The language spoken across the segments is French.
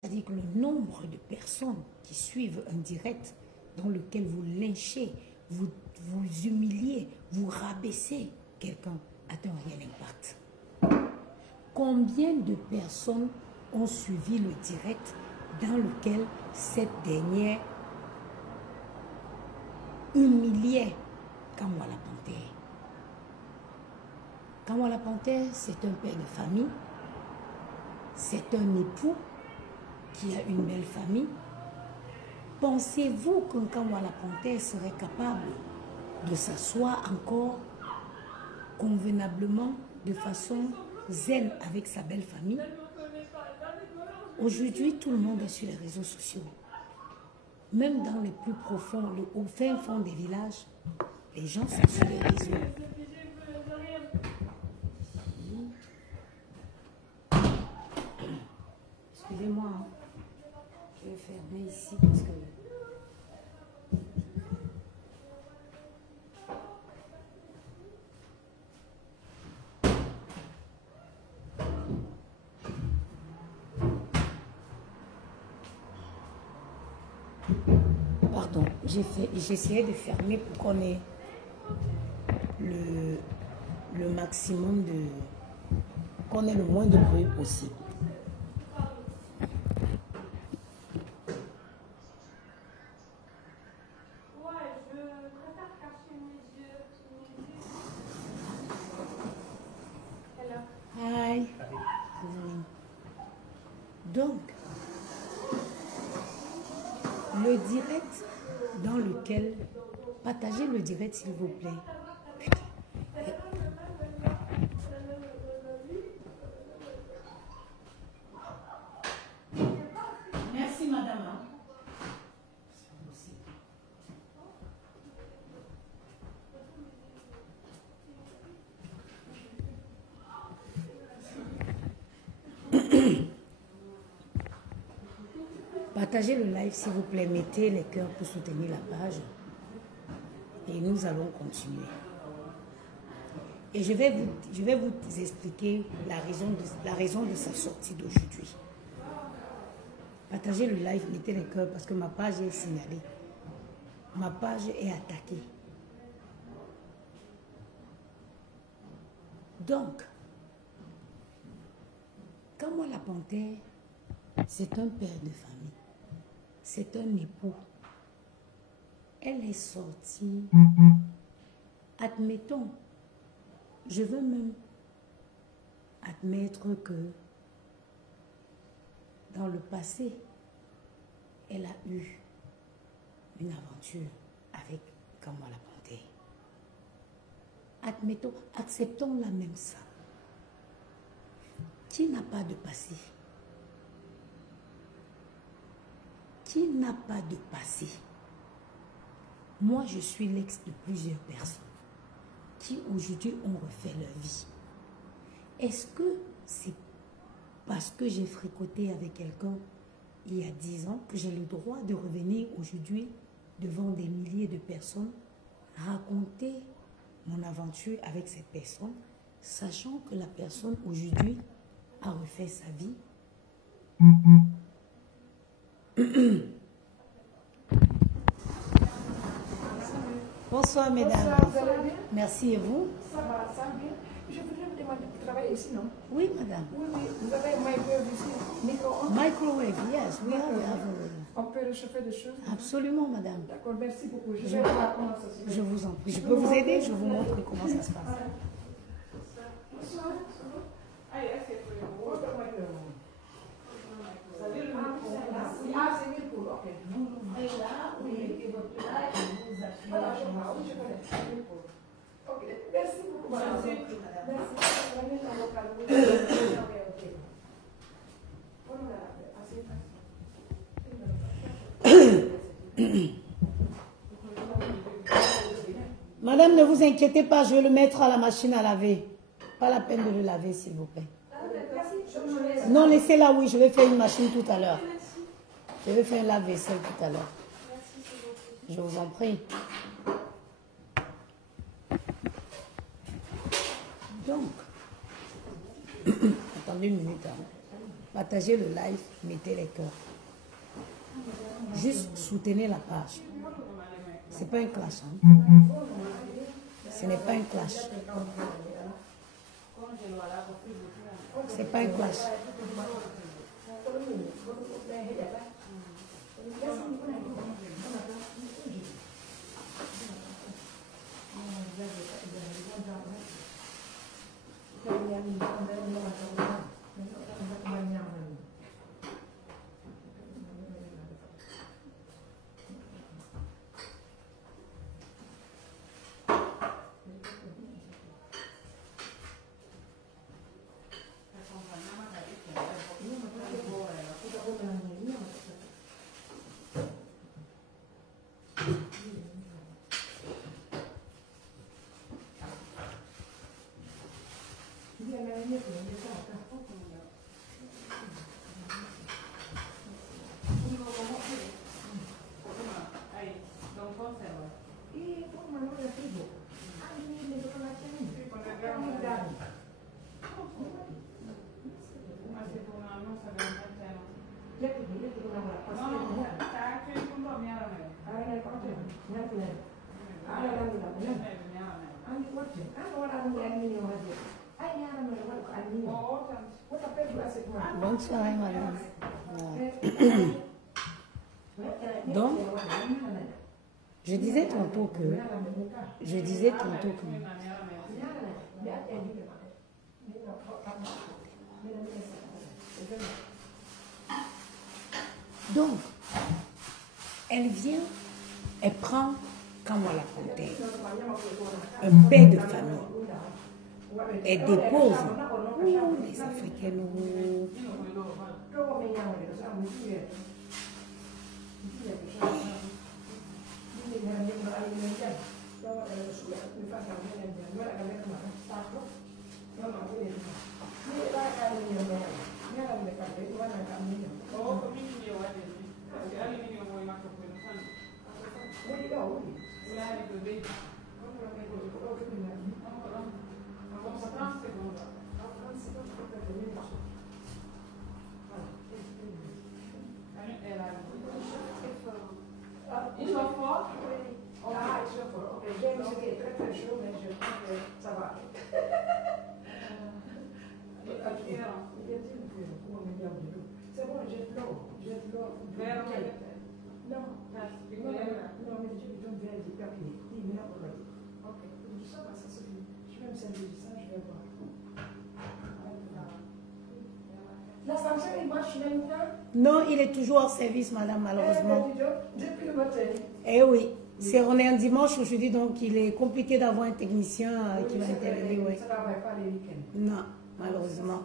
C'est-à-dire que le nombre de personnes qui suivent un direct dans lequel vous lynchez, vous humiliez, vous rabaissez quelqu'un a un réel impact. Combien de personnes ont suivi le direct dans lequel cette dernière humiliait Kamwala Panthère? Kamwala Panthère, c'est un père de famille, c'est un époux qui a une belle famille. Pensez-vous qu'un Kamwala Panthère serait capable de s'asseoir encore convenablement, de façon zen avec sa belle famille? Aujourd'hui, tout le monde est sur les réseaux sociaux. Même dans les plus profonds, au fin fond des villages, les gens sont sur les réseaux. Excusez-moi, hein. Je vais fermer ici parce que... Pardon, j'essayais de fermer pour qu'on ait le maximum de... qu'on ait le moins de bruit possible. Hi. Donc, le direct dans lequel... Partagez le direct, s'il vous plaît. Merci, madame. Partagez le live, s'il vous plaît. Mettez les cœurs pour soutenir la page. Et nous allons continuer. Et je vais vous expliquer la raison de sa sortie d'aujourd'hui. Partagez le live, mettez les cœurs parce que ma page est signalée. Ma page est attaquée. Donc, Kamwala Panthère, c'est un père de famille. C'est un époux. Elle est sortie. Admettons, je veux même admettre que dans le passé, elle a eu une aventure avec Kamwala Panthère. Admettons, acceptons-la même ça. Qui n'a pas de passé? Qui n'a pas de passé? Moi, je suis l'ex de plusieurs personnes qui aujourd'hui ont refait leur vie. Est-ce que c'est parce que j'ai fréquenté avec quelqu'un il y a 10 ans que j'ai le droit de revenir aujourd'hui devant des milliers de personnes, raconter mon aventure avec cette personne, sachant que la personne aujourd'hui a refait sa vie? Bonsoir mesdames. Bonsoir, vous allez bien? Merci, et vous? Ça va bien. Je voudrais vous demander pour travailler ici, non? Oui, madame. Oui, vous avez un microwave ici, micro-ondes? Microwave, yes, we have On peut réchauffer des choses? Absolument, madame. D'accord, merci beaucoup. Je vais voir comment ça se fait. Je vous en prie. Je peux vous aider? Je vous montre comment ça se passe. Bonsoir. Ah, c'est mieux pour ok. Vous l'ouvrez là, vous mettez votre plat et vous appuyez Voilà, la je vois. Oui, je connais. Ok, merci beaucoup, madame. Merci. Venez dans vos calmes. Ok. Voilà, assez facile. Madame, ne vous inquiétez pas, je vais le mettre à la machine à laver. Pas la peine de le laver, s'il vous plaît. Non, laissez-la, oui, je vais faire une machine tout à l'heure. Je vais faire un lave-vaisselle tout à l'heure. Je vous en prie. Donc, attendez une minute. Hein. partagez le live, mettez les cœurs. Juste soutenez la page. C'est pas un clash. Hein? Ce n'est pas un clash. C'est pas un clash. Bonne soirée, madame. Donc, je disais tantôt que... Donc, elle vient, elle prend, quand on la comptait, un père de famille. Elle dépose. Oh, les Africaines. Ils sont forts? Ah, ils sont forts. Ok, j'ai une qui est très très chaud, mais je pense que ça va. C'est bon, j'ai de l'eau. Vers non, non, mais je vais donner vers du papier. Il meurt pour lui. Ok, ça va, ça suffit. Je vais me servir de ça, je vais voir. L'ascenseur, il marche maintenant? Non, il est toujours hors service, madame, malheureusement. Depuis le matin. Eh oui, on est un dimanche aujourd'hui, donc il est compliqué d'avoir un technicien qui va intervenir. Oui. Ça ne travaille pas les week-ends. Non, malheureusement.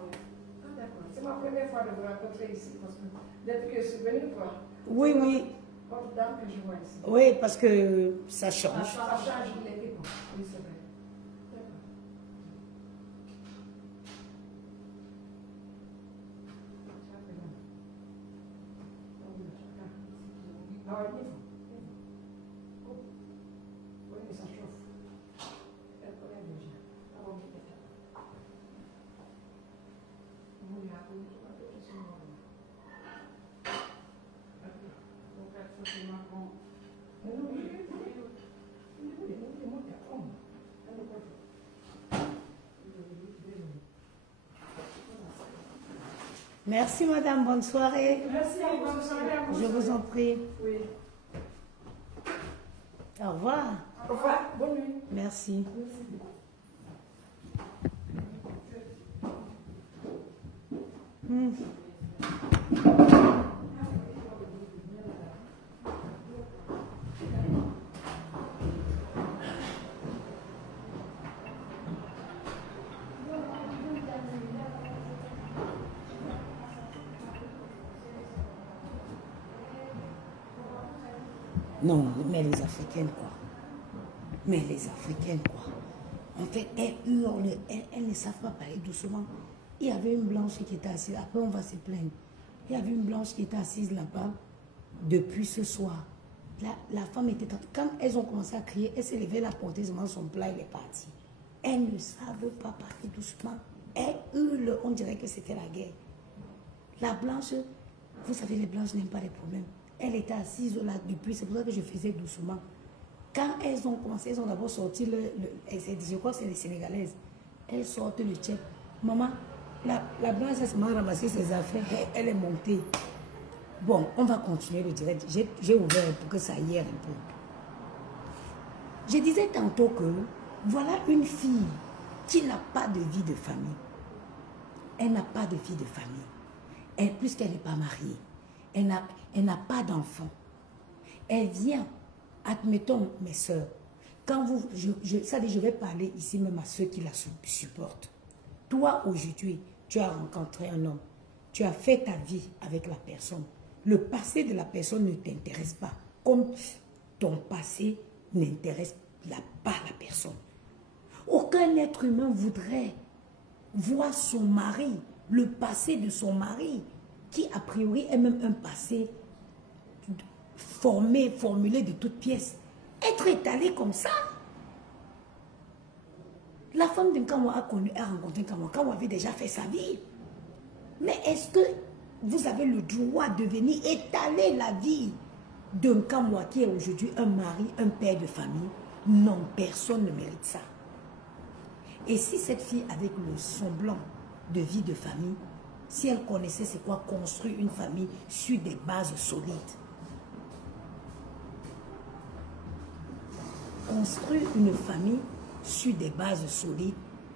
Ah, d'accord. C'est ma première fois de vous rencontrer ici, parce que depuis que je suis venue, quoi. Oui, oui. Autre dame que je vois ici. Oui, parce que ça change. Ça change l'équipe. Oui, c'est vrai. Merci madame, bonne soirée. Merci, bonne soirée. Je vous en prie. Oui. Au revoir. Au revoir, bonne nuit. Merci. Non, mais les Africaines, quoi. Mais les Africaines, quoi. En fait, elles hurlent, elles ne savent pas parler doucement. Il y avait une blanche qui était assise, après on va se plaindre. Il y avait une blanche qui était assise là-bas depuis ce soir. La femme était... Quand elles ont commencé à crier, elle s'est levée, elle a porté son plat, elle est partie. Elles ne savent pas parler doucement. Elles hurlent, on dirait que c'était la guerre. La blanche, vous savez, les blanches n'aiment pas les problèmes. Elle était assise là depuis, c'est pour ça que je faisais doucement. Quand elles ont commencé, elles ont d'abord sorti je crois que c'est les Sénégalaises. Elles sortent le tchèp. Maman, la blanche, elle m'a ramassé ses affaires, elle est montée. Bon, on va continuer le direct. J'ai ouvert pour que ça aille un peu. Je disais tantôt que voilà une fille qui n'a pas de vie de famille. Elle n'a pas de vie de famille. Puisqu'elle n'est pas mariée, elle n'a pas d'enfant. Elle vient, admettons mes soeurs, quand je vais parler ici même à ceux qui la supportent. Toi aujourd'hui, tu as rencontré un homme, tu as fait ta vie avec la personne. Le passé de la personne ne t'intéresse pas, comme ton passé n'intéresse pas la personne. Aucun être humain voudrait voir son mari, le passé de son mari, qui a priori est même un passé formulé de toutes pièces, être étalé comme ça. La femme d'un Kamwa a rencontré un Kamwa. Kamwa avait déjà fait sa vie. Mais est-ce que vous avez le droit de venir étaler la vie d'un Kamwa qui est aujourd'hui un mari, un père de famille? Non, personne ne mérite ça. Et si cette fille, avec le semblant de vie de famille, si elle connaissait c'est quoi construire une famille sur des bases solides, construire une famille sur des bases solides,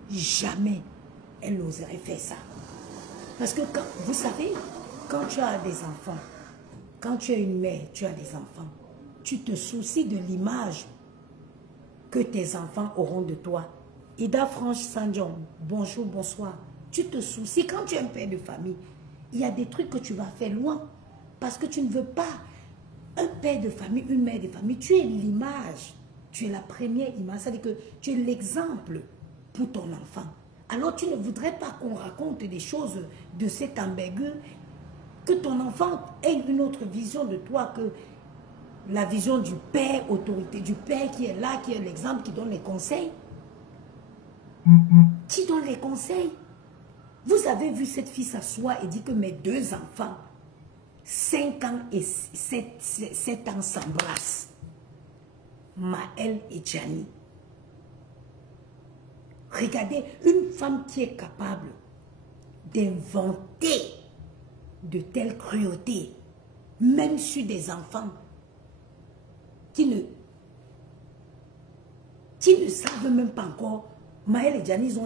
jamais elle n'oserait faire ça. Parce que vous savez, quand tu as des enfants, quand tu es une mère, tu as des enfants, tu te soucies de l'image que tes enfants auront de toi. Ida Franche Sanjon, bonjour, bonsoir. Tu te soucies, quand tu es un père de famille, il y a des trucs que tu vas faire loin. Parce que tu ne veux pas un père de famille, une mère de famille. Tu es l'image. Tu es la première image. C'est-à-dire que tu es l'exemple pour ton enfant. Alors tu ne voudrais pas qu'on raconte des choses de cet hamburger, que ton enfant ait une autre vision de toi que la vision du père autorité, du père qui est là, qui est l'exemple, qui donne les conseils. Qui donne les conseils? Vous avez vu cette fille s'asseoir et dit que mes deux enfants, 5 ans et 7 ans s'embrassent. Maël et Gianni. Regardez, une femme qui est capable d'inventer de telles cruautés, même sur des enfants qui ne savent même pas encore. Maël et Gianni, ils ont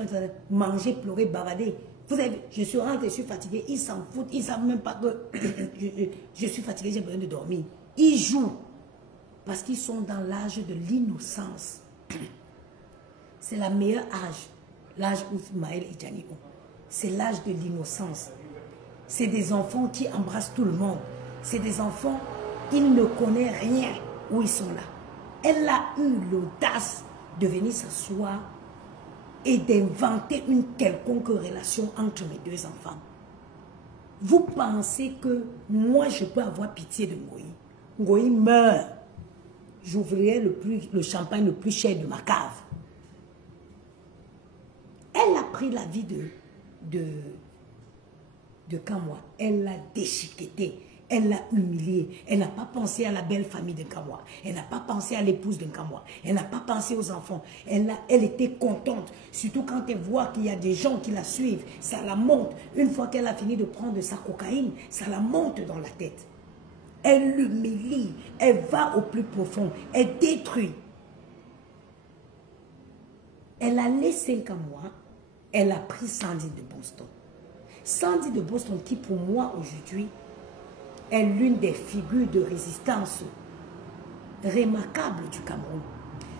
mangé, pleuré, bavader. Vous avez, je suis rentrée, je suis fatiguée, ils s'en foutent, ils ne savent même pas que je suis fatiguée, j'ai besoin de dormir. Ils jouent parce qu'ils sont dans l'âge de l'innocence. C'est le meilleur âge, l'âge où Maël et Gianni ont. C'est l'âge de l'innocence. C'est des enfants qui embrassent tout le monde. C'est des enfants, ils ne connaissent rien où ils sont là. Elle a eu l'audace de venir s'asseoir et d'inventer une quelconque relation entre mes deux enfants. Vous pensez que moi, je peux avoir pitié de Ngoï? Ngoï meurt. J'ouvrirai le champagne le plus cher de ma cave. Elle a pris la vie de Kamwa. Elle l'a déchiquetée. Elle l'a humiliée. Elle n'a pas pensé à la belle famille de Kamwa. Elle n'a pas pensé à l'épouse de Kamwa. Elle n'a pas pensé aux enfants. Elle était contente. Surtout quand elle voit qu'il y a des gens qui la suivent. Ça la monte. Une fois qu'elle a fini de prendre sa cocaïne, ça la monte dans la tête. Elle l'humilie. Elle va au plus profond. Elle détruit. Elle a laissé Kamwa. Elle a pris Sandy de Boston. Sandy de Boston qui pour moi aujourd'hui est l'une des figures de résistance remarquables du Cameroun.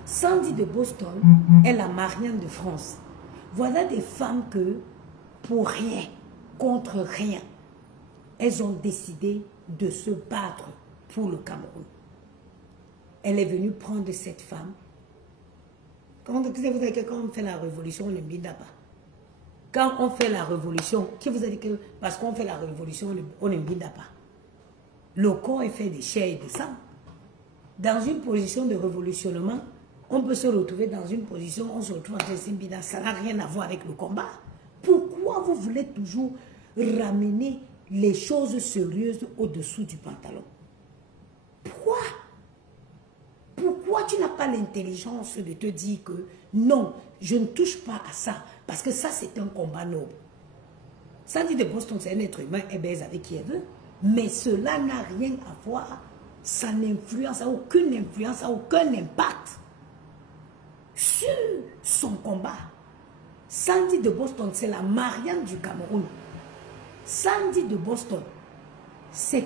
Sandy de Boston est la Marianne de France. Voilà des femmes que, pour rien, contre rien, elles ont décidé de se battre pour le Cameroun. Elle est venue prendre cette femme. Quand vous avez que quand on fait la révolution, on ne bida pas. Quand on fait la révolution, qui vous a dit que parce qu'on fait la révolution, on ne bida pas. Le corps est fait de chair et de sang. Dans une position de révolutionnement, on peut se retrouver dans une position, on se retrouve en train de bida. Ça n'a rien à voir avec le combat. Pourquoi vous voulez toujours ramener les choses sérieuses au-dessous du pantalon. Pourquoi? Pourquoi tu n'as pas l'intelligence de te dire que non, je ne touche pas à ça, parce que ça c'est un combat noble. Sandy de Boston, c'est un être humain, elle baise avec qui elle veut, mais cela n'a rien à voir, ça n'influence, ça n'a aucune influence, ça n'a aucun impact sur son combat. Sandy de Boston, c'est la Marianne du Cameroun. Sandy de Boston, c'est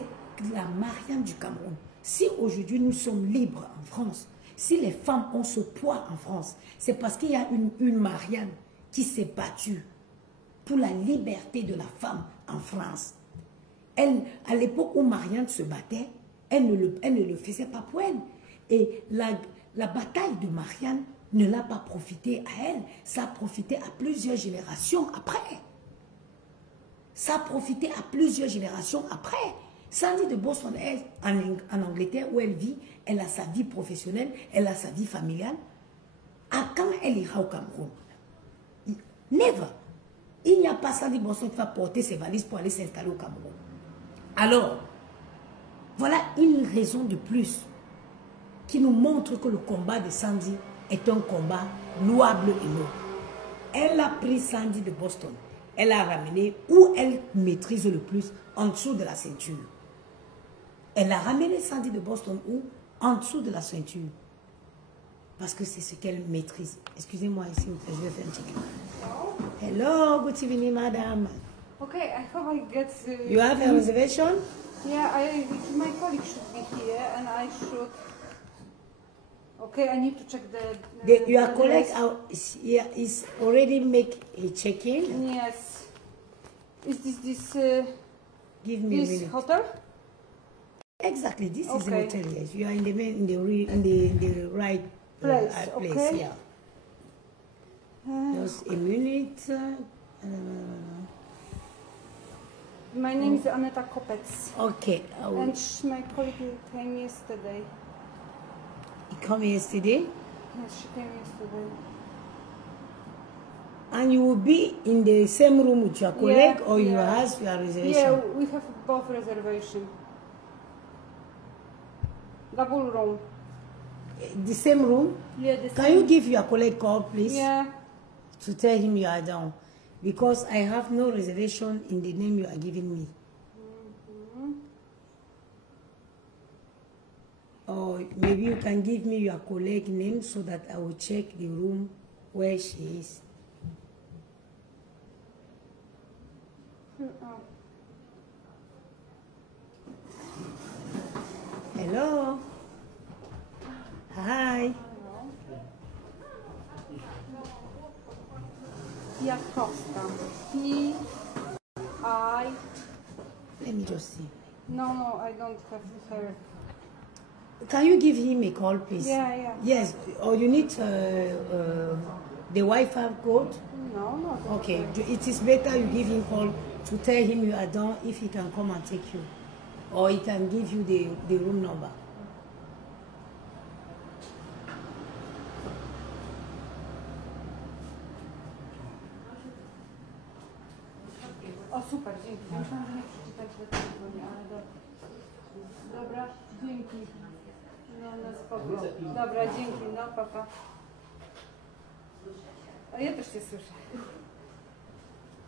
la Marianne du Cameroun. Si aujourd'hui nous sommes libres en France, si les femmes ont ce poids en France, c'est parce qu'il y a une Marianne qui s'est battue pour la liberté de la femme en France. Elle, à l'époque où Marianne se battait, elle ne le faisait pas pour elle. Et la bataille de Marianne ne l'a pas profité à elle, ça a profité à plusieurs générations après. Ça a profité à plusieurs générations après. Sandy de Boston est en Angleterre où elle vit, elle a sa vie professionnelle, elle a sa vie familiale. À quand elle ira au Cameroun? Never. Il n'y a pas Sandy Boston qui va porter ses valises pour aller s'installer au Cameroun. Alors, voilà une raison de plus qui nous montre que le combat de Sandy est un combat louable et noble. Elle a pris Sandy de Boston. Elle a ramené où elle maîtrise le plus, en dessous de la ceinture. Elle a ramené Sandy de Boston où? En dessous de la ceinture. Parce que c'est ce qu'elle maîtrise. Excusez-moi ici, je vais faire un check. Hello, good evening, madam. Okay, I hope I get... You have a reservation? Yeah, my colleague should be here and I should... Okay, I need to check Your colleague is already make a check-in? Yes. Is this Give me a minute. hotel? Exactly, this is the Okay. hotel, yes. You are in the right Place, place, okay. yeah. Just a minute. My name is Aneta Kopec. Okay. And my colleague came yesterday. You come yesterday? Yes, she came yesterday. And you will be in the same room with your colleague or you have your reservation? Yeah, we have both reservation. Double room. The same room? Yeah, the Can you give your colleague a call, please? Yeah. To tell him you are down. Because I have no reservation in the name you are giving me. Or maybe you can give me your colleague name so that I will check the room where she is. Hello. Hi. Pia Costa. P-I... Let me just see. No, I don't have her. Can you give him a call, please? Yeah. Yes, or you need the Wi-Fi code? No, not. Okay, it is better you give him a call to tell him you are done if he can come and take you. Or he can give you the room number. O, super, dzięki. Myślałam, że nie przeczytać do telefonie, ale dobra, dzięki. No spoko. Dobra, dzięki, no papa. A ja też cię słyszę.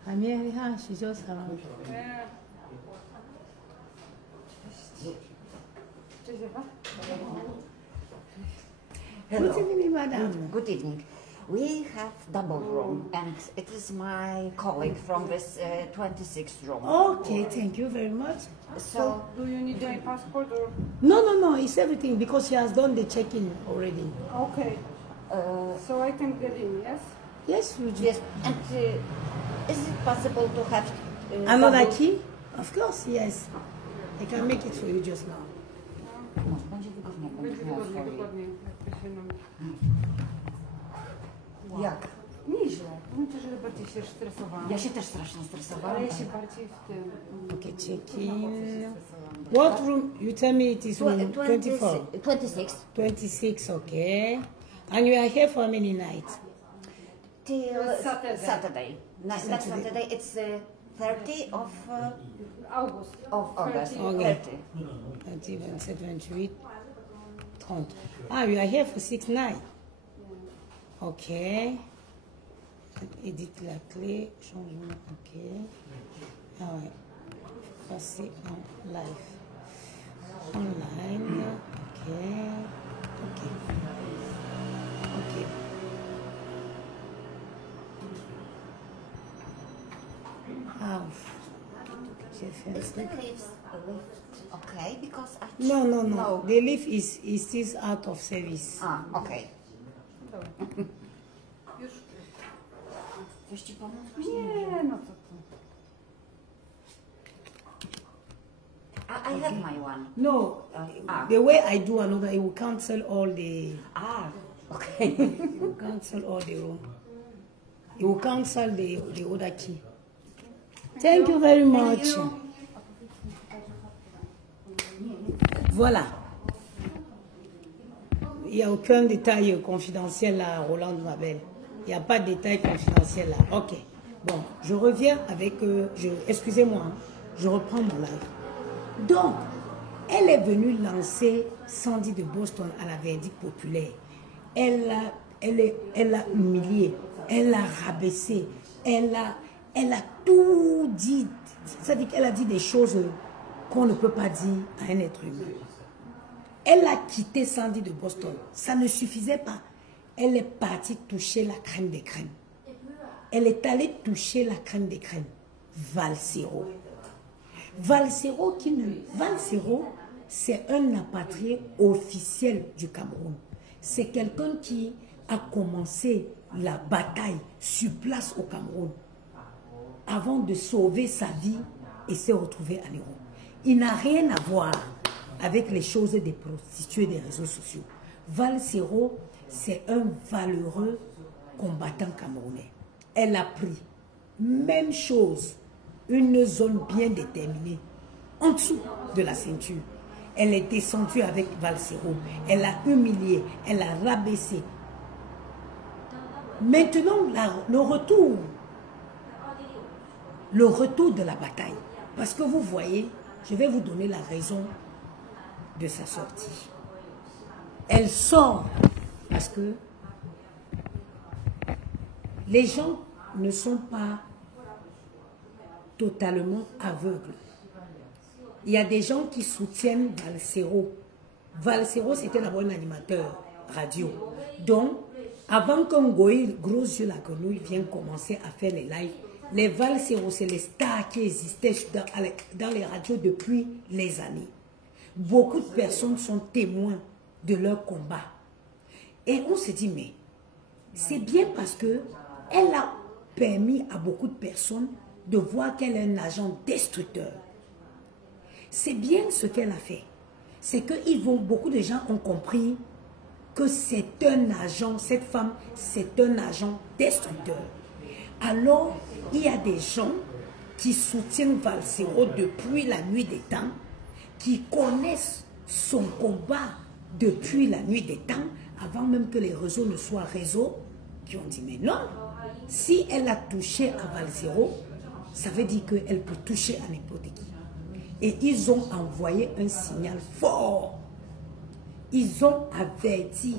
I'm here, she's just around. Cześć Ewa. Hello. Good evening, madam. Good evening. We have double room, and it is my colleague from this 26th room. Okay, thank you very much. So, Do you need my passport or? No, it's everything because she has done the check-in already. Okay. So I can get in, yes? Yes, you do. yes, and is it possible to have Another double- key? Of course, yes. I can make it for you just now. No, będzie wygodnie, Będzie miała wygodnie, swoje. dokładnie. Jak się nam... Jak? Nieźle. Myślę, że bardziej się stresowałam. Ja się też strasznie stresowałam. Ale ja się bardziej w tym... Okay, check-in. What room? You tell me it is room 24. 26. 26, okay. And you are here for how many nights? Till Saturday. Saturday. Next Saturday. Saturday it's 30 of August. August. 30. Okay. 30. 20, 27, 28, 30. Ah, you are here for 6 nights. Ok. Édite la clé. Changement. Ok. Ah ouais. Passer en live. Online. Ok. Ok. Ok. Ah, j'ai fait un Is the truc. lift okay? Because I No, no, no. The lift is still out of service. Ah, okay. Dobra. Już. Coś ci pomóc? Nie, no co tu. I have my one. No, Ah. the way I do another, it will cancel all the. Ah, okay. It will cancel all the room. It will cancel the other key. Thank you very much. Voilà. Il n'y a aucun détail confidentiel là, Roland, ma belle. Il n'y a pas de détail confidentiel là. Ok. Bon, je reviens avec... excusez-moi, hein, je reprends mon live. Donc, elle est venue lancer Sandy de Boston à la verdict populaire. Elle a humilié, elle a rabaissé, elle a tout dit. C'est-à-dire qu'elle a dit des choses qu'on ne peut pas dire à un être humain. Elle a quitté Sandy de Boston. Ça ne suffisait pas. Elle est partie toucher la crème des crèmes. Elle est allée toucher la crème des crèmes. Valsero. Valsero, c'est un apatrié officiel du Cameroun. C'est quelqu'un qui a commencé la bataille sur place au Cameroun avant de sauver sa vie et se retrouver en Europe. Il n'a rien à voir avec les choses des prostituées des réseaux sociaux. Valsero, c'est un valeureux combattant camerounais. Elle a pris, même chose, une zone bien déterminée, en dessous de la ceinture. Elle est descendue avec Valsero. Elle a humilié, elle a rabaissé. Maintenant, le retour de la bataille. Parce que vous voyez, je vais vous donner la raison de sa sortie. Elle sort parce que les gens ne sont pas totalement aveugles. Il y a des gens qui soutiennent Valsero. Valsero, c'était d'abord un animateur radio. Donc, avant qu'un gros yeux la grenouille vienne commencer à faire les lives, les Valsero, c'est les stars qui existaient dans les radios depuis les années. Beaucoup de personnes sont témoins de leur combat. Et on se dit, mais c'est bien parce que elle a permis à beaucoup de personnes de voir qu'elle est un agent destructeur. C'est bien ce qu'elle a fait. C'est que beaucoup de gens ont compris que c'est un agent, cette femme, c'est un agent destructeur. Alors, il y a des gens qui soutiennent Valsero depuis la nuit des temps, qui connaissent son combat depuis la nuit des temps, avant même que les réseaux ne soient réseaux, qui ont dit, mais non, si elle a touché à Valsero, ça veut dire qu'elle peut toucher à n'importe qui. Et ils ont envoyé un signal fort. Ils ont averti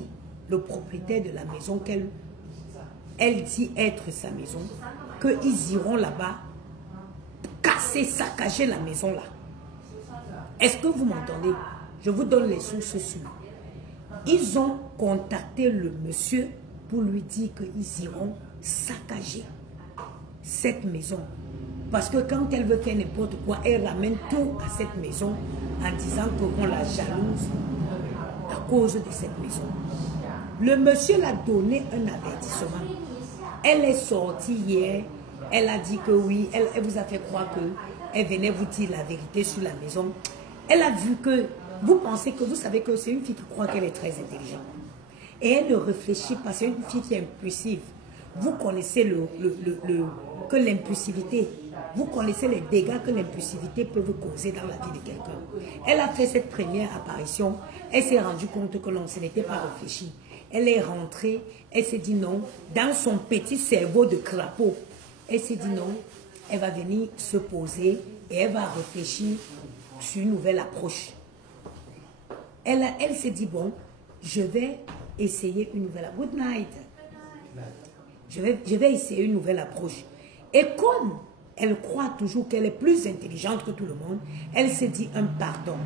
le propriétaire de la maison qu'elle dit être sa maison, qu'ils iront là-bas casser, saccager la maison là. Est-ce que vous m'entendez? Je vous donne les sources sûres. Ils ont contacté le monsieur pour lui dire qu'ils iront saccager cette maison. Parce que quand elle veut faire n'importe quoi, elle ramène tout à cette maison en disant qu'on la jalouse à cause de cette maison. Le monsieur l'a donné un avertissement. Elle est sortie hier, elle a dit que oui, elle vous a fait croire qu'elle venait vous dire la vérité sur la maison. Elle a vu que, vous savez que c'est une fille qui croit qu'elle est très intelligente. Et elle ne réfléchit pas, c'est une fille qui est impulsive. Vous connaissez que l'impulsivité, vous connaissez les dégâts que l'impulsivité peut vous causer dans la vie de quelqu'un. Elle a fait cette première apparition, elle s'est rendue compte que non, ce n'était pas réfléchi. Elle est rentrée, elle s'est dit non, dans son petit cerveau de crapaud, elle s'est dit non, elle va venir se poser et elle va réfléchir sur une nouvelle approche. Elle s'est dit, bon, je vais essayer une nouvelle approche. Good night. Je vais essayer une nouvelle approche. Et comme elle croit toujours qu'elle est plus intelligente que tout le monde, elle s'est dit un pardon.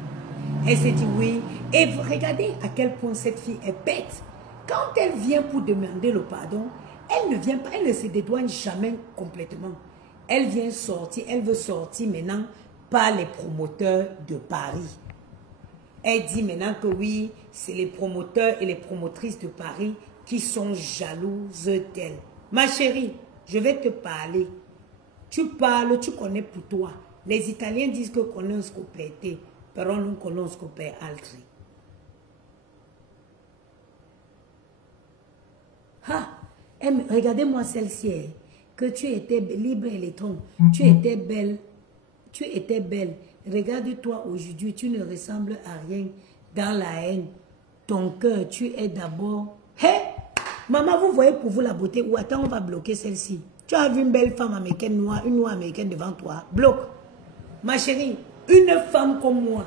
Elle s'est dit oui. Et regardez à quel point cette fille est bête. Quand elle vient pour demander le pardon, elle ne vient pas, elle ne se dédouane jamais complètement. Elle vient sortir, elle veut sortir maintenant par les promoteurs de Paris. Elle dit maintenant que oui, c'est les promoteurs et les promotrices de Paris qui sont jalouses d'elle. Ma chérie, je vais te parler. Tu parles, tu connais pour toi. Les Italiens disent que conosco per te, però non conosco per altri. Ah, regardez-moi celle-ci, que tu étais libre électron, tu étais belle, tu étais belle. Regarde-toi aujourd'hui, tu ne ressembles à rien dans la haine. Ton cœur, tu es d'abord... Hé, maman, vous voyez pour vous la beauté, ou attends, on va bloquer celle-ci. Tu as vu une belle femme américaine noire, une noire américaine devant toi. Bloque. Ma chérie, une femme comme moi,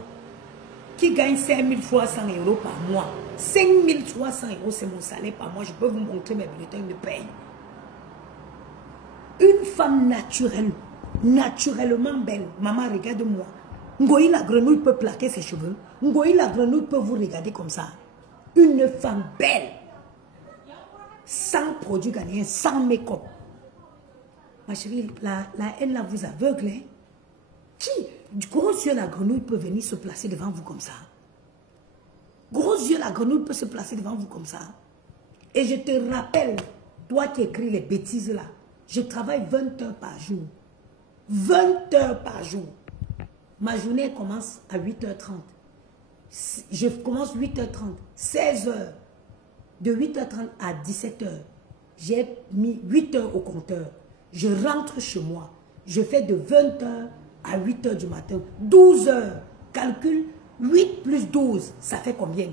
qui gagne 5300 € par mois. 5300 €, c'est mon salaire par mois. Je peux vous montrer mes bulletins de paye. Une femme naturelle, naturellement belle. Maman, regarde-moi. Ngoï la grenouille peut plaquer ses cheveux. Ngoï la grenouille peut vous regarder comme ça. Une femme belle. Sans produit gagné, sans make-up. Ma chérie, la haine là vous aveugle. Hein? Qui, gros yeux, la grenouille peut venir se placer devant vous comme ça. Gros yeux, la grenouille peut se placer devant vous comme ça. Et je te rappelle, toi qui écris les bêtises là, je travaille 20 heures par jour. 20 heures par jour. Ma journée commence à 8h30. Je commence 8h30, 16h. De 8h30 à 17h, j'ai mis 8 heures au compteur. Je rentre chez moi. Je fais de 20h à 8h du matin. 12 heures. Calcule, 8 plus 12, ça fait combien?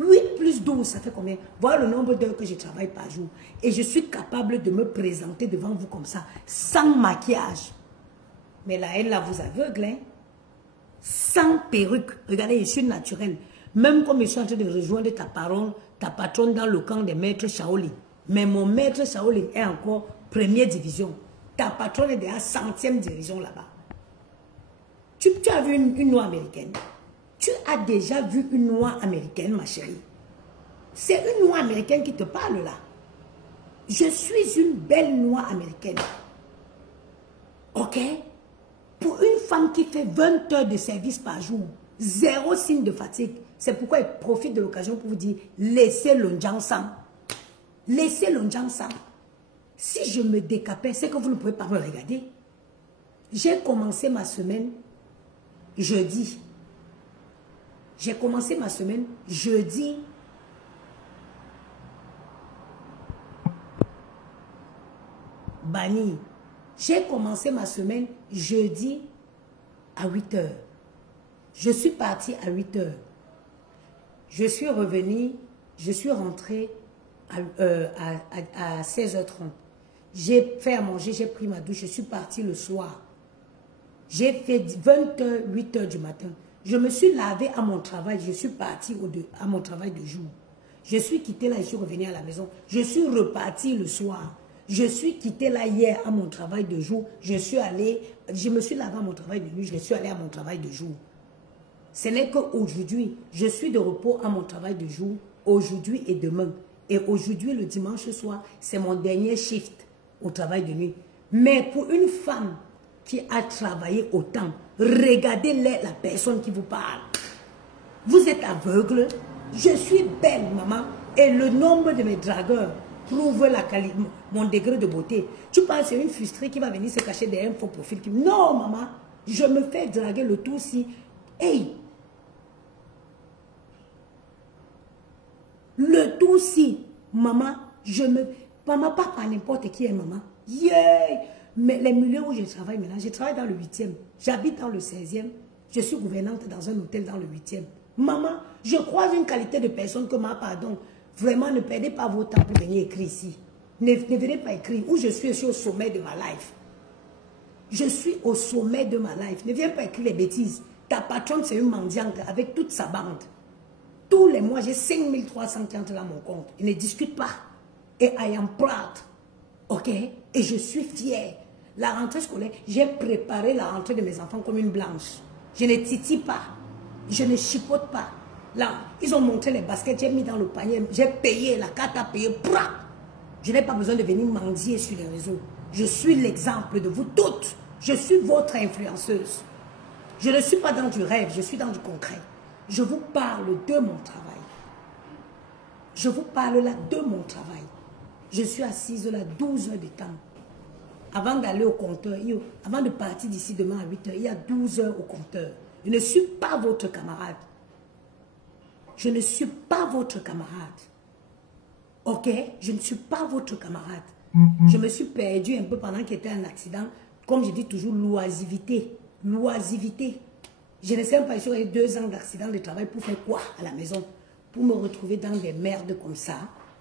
8 plus 12, ça fait combien? Voilà le nombre d'heures que je travaille par jour. Et je suis capable de me présenter devant vous comme ça, sans maquillage. Mais la haine là vous aveugle, hein? Sans perruque. Regardez, je suis naturelle. Même comme je suis en train de rejoindre ta patronne dans le camp des maîtres Shaolin. Mais mon maître Shaolin est encore première division. Ta patronne est déjà 100e division là-bas. Tu as vu une noire américaine? Tu as déjà vu une noire américaine, ma chérie? C'est une noire américaine qui te parle là. Je suis une belle noire américaine. Ok? Pour une femme qui fait 20 heures de service par jour, 0 signe de fatigue. C'est pourquoi elle profite de l'occasion pour vous dire, laissez l'onjansan. Laissez l'onjansan. Si je me décapais, c'est que vous ne pouvez pas me regarder. J'ai commencé ma semaine jeudi. J'ai commencé ma semaine jeudi. Banni. J'ai commencé ma semaine jeudi à 8 heures. Je suis partie à 8 heures. Je suis revenue, je suis rentrée à 16h30. J'ai fait à manger, j'ai pris ma douche, je suis partie le soir. J'ai fait 20h, 8h du matin. Je me suis lavée à mon travail, je suis partie à mon travail de jour. Je suis quittée là, je suis revenue à la maison. Je suis repartie le soir. Je suis quittée là hier à mon travail de jour. Je me suis lavée à mon travail de nuit, je suis allée à mon travail de jour. Ce n'est qu'aujourd'hui, je suis de repos à mon travail de jour, aujourd'hui et demain. Et aujourd'hui, le dimanche soir, c'est mon dernier shift au travail de nuit. Mais pour une femme qui a travaillé autant, regardez la personne qui vous parle. Vous êtes aveugle. Je suis belle, maman. Et le nombre de mes dragueurs prouve mon degré de beauté. Tu penses que c'est une frustrée qui va venir se cacher derrière un faux profil. Non, maman. Je me fais draguer le tout si... Hey! Le tout si, maman, maman, pas par n'importe qui est maman. Yeah! Mais les milieux où je travaille maintenant, je travaille dans le 8e. J'habite dans le 16e. Je suis gouvernante dans un hôtel dans le 8e. Maman, je croise une qualité de personne que pardon, vraiment ne perdez pas votre temps pour venir écrire ici. Ne venez pas écrire où je suis au sommet de ma life. Je suis au sommet de ma life. Ne viens pas écrire les bêtises. Ta patronne, c'est une mendiante avec toute sa bande. Tous les mois, j'ai 5300 qui entrent dans mon compte. Ils ne discutent pas. Et I am proud. OK? Et je suis fière. La rentrée scolaire, j'ai préparé la rentrée de mes enfants comme une blanche. Je ne titille pas. Je ne chipote pas. Là, ils ont montré les baskets, j'ai mis dans le panier, j'ai payé, la carte a payé. Je n'ai pas besoin de venir mendier sur les réseaux. Je suis l'exemple de vous toutes. Je suis votre influenceuse. Je ne suis pas dans du rêve, je suis dans du concret. Je vous parle de mon travail. Je vous parle là de mon travail. Je suis assise là 12 heures de temps. Avant d'aller au compteur, avant de partir d'ici demain à 8 heures, il y a 12 heures au compteur. Je ne suis pas votre camarade. Je ne suis pas votre camarade. Ok? Je ne suis pas votre camarade. Je me suis perdue un peu pendant qu'il y était un accident. Comme je dis toujours, l'oisivité. L'oisivité. Je ne sais pas, j'ai eu 2 ans d'accident de travail pour faire quoi à la maison? Pour me retrouver dans des merdes comme ça,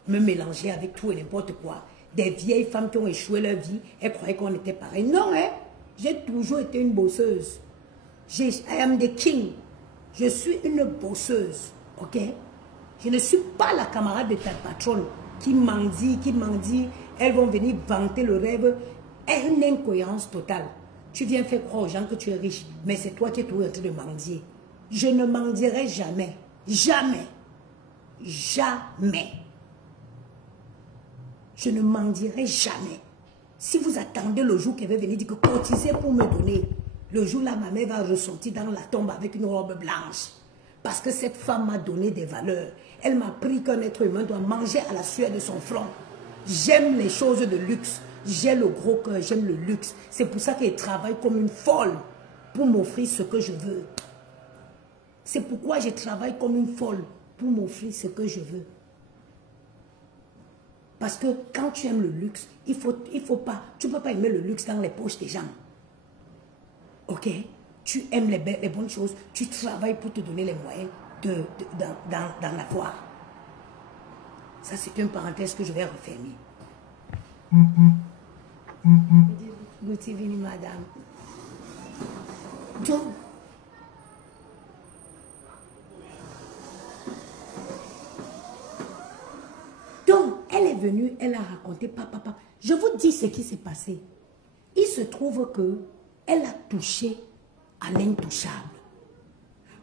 me mélanger avec tout et n'importe quoi. Des vieilles femmes qui ont échoué leur vie, elles croyaient qu'on était pareil. Non, hein? J'ai toujours été une bosseuse. I am the king. Je suis une bosseuse. Ok? Je ne suis pas la camarade de ta patronne qui mendie. Elles vont venir vanter le rêve. Une incohérence totale. Tu viens faire croire aux gens que tu es riche, mais c'est toi qui es toujours en train de mendier. Je ne mendierai jamais. Jamais. Jamais. Je ne mendierai jamais. Si vous attendez le jour qu'elle va venir dire que cotisez pour me donner, le jour là, ma mère va ressortir dans la tombe avec une robe blanche. Parce que cette femme m'a donné des valeurs. Elle m'a appris qu'un être humain doit manger à la sueur de son front. J'aime les choses de luxe. J'ai le gros cœur, j'aime le luxe. C'est pour ça qu'elle travaille comme une folle pour m'offrir ce que je veux. C'est pourquoi je travaille comme une folle pour m'offrir ce que je veux. Parce que quand tu aimes le luxe, il faut pas, tu ne peux pas aimer le luxe dans les poches des gens. Ok? Tu aimes les bonnes choses, tu travailles pour te donner les moyens d'en avoir. Ça, c'est une parenthèse que je vais refermer. Good evening, madame. Donc, elle est venue, elle a raconté, papa. Je vous dis ce qui s'est passé. Il se trouve que elle a touché à l'intouchable.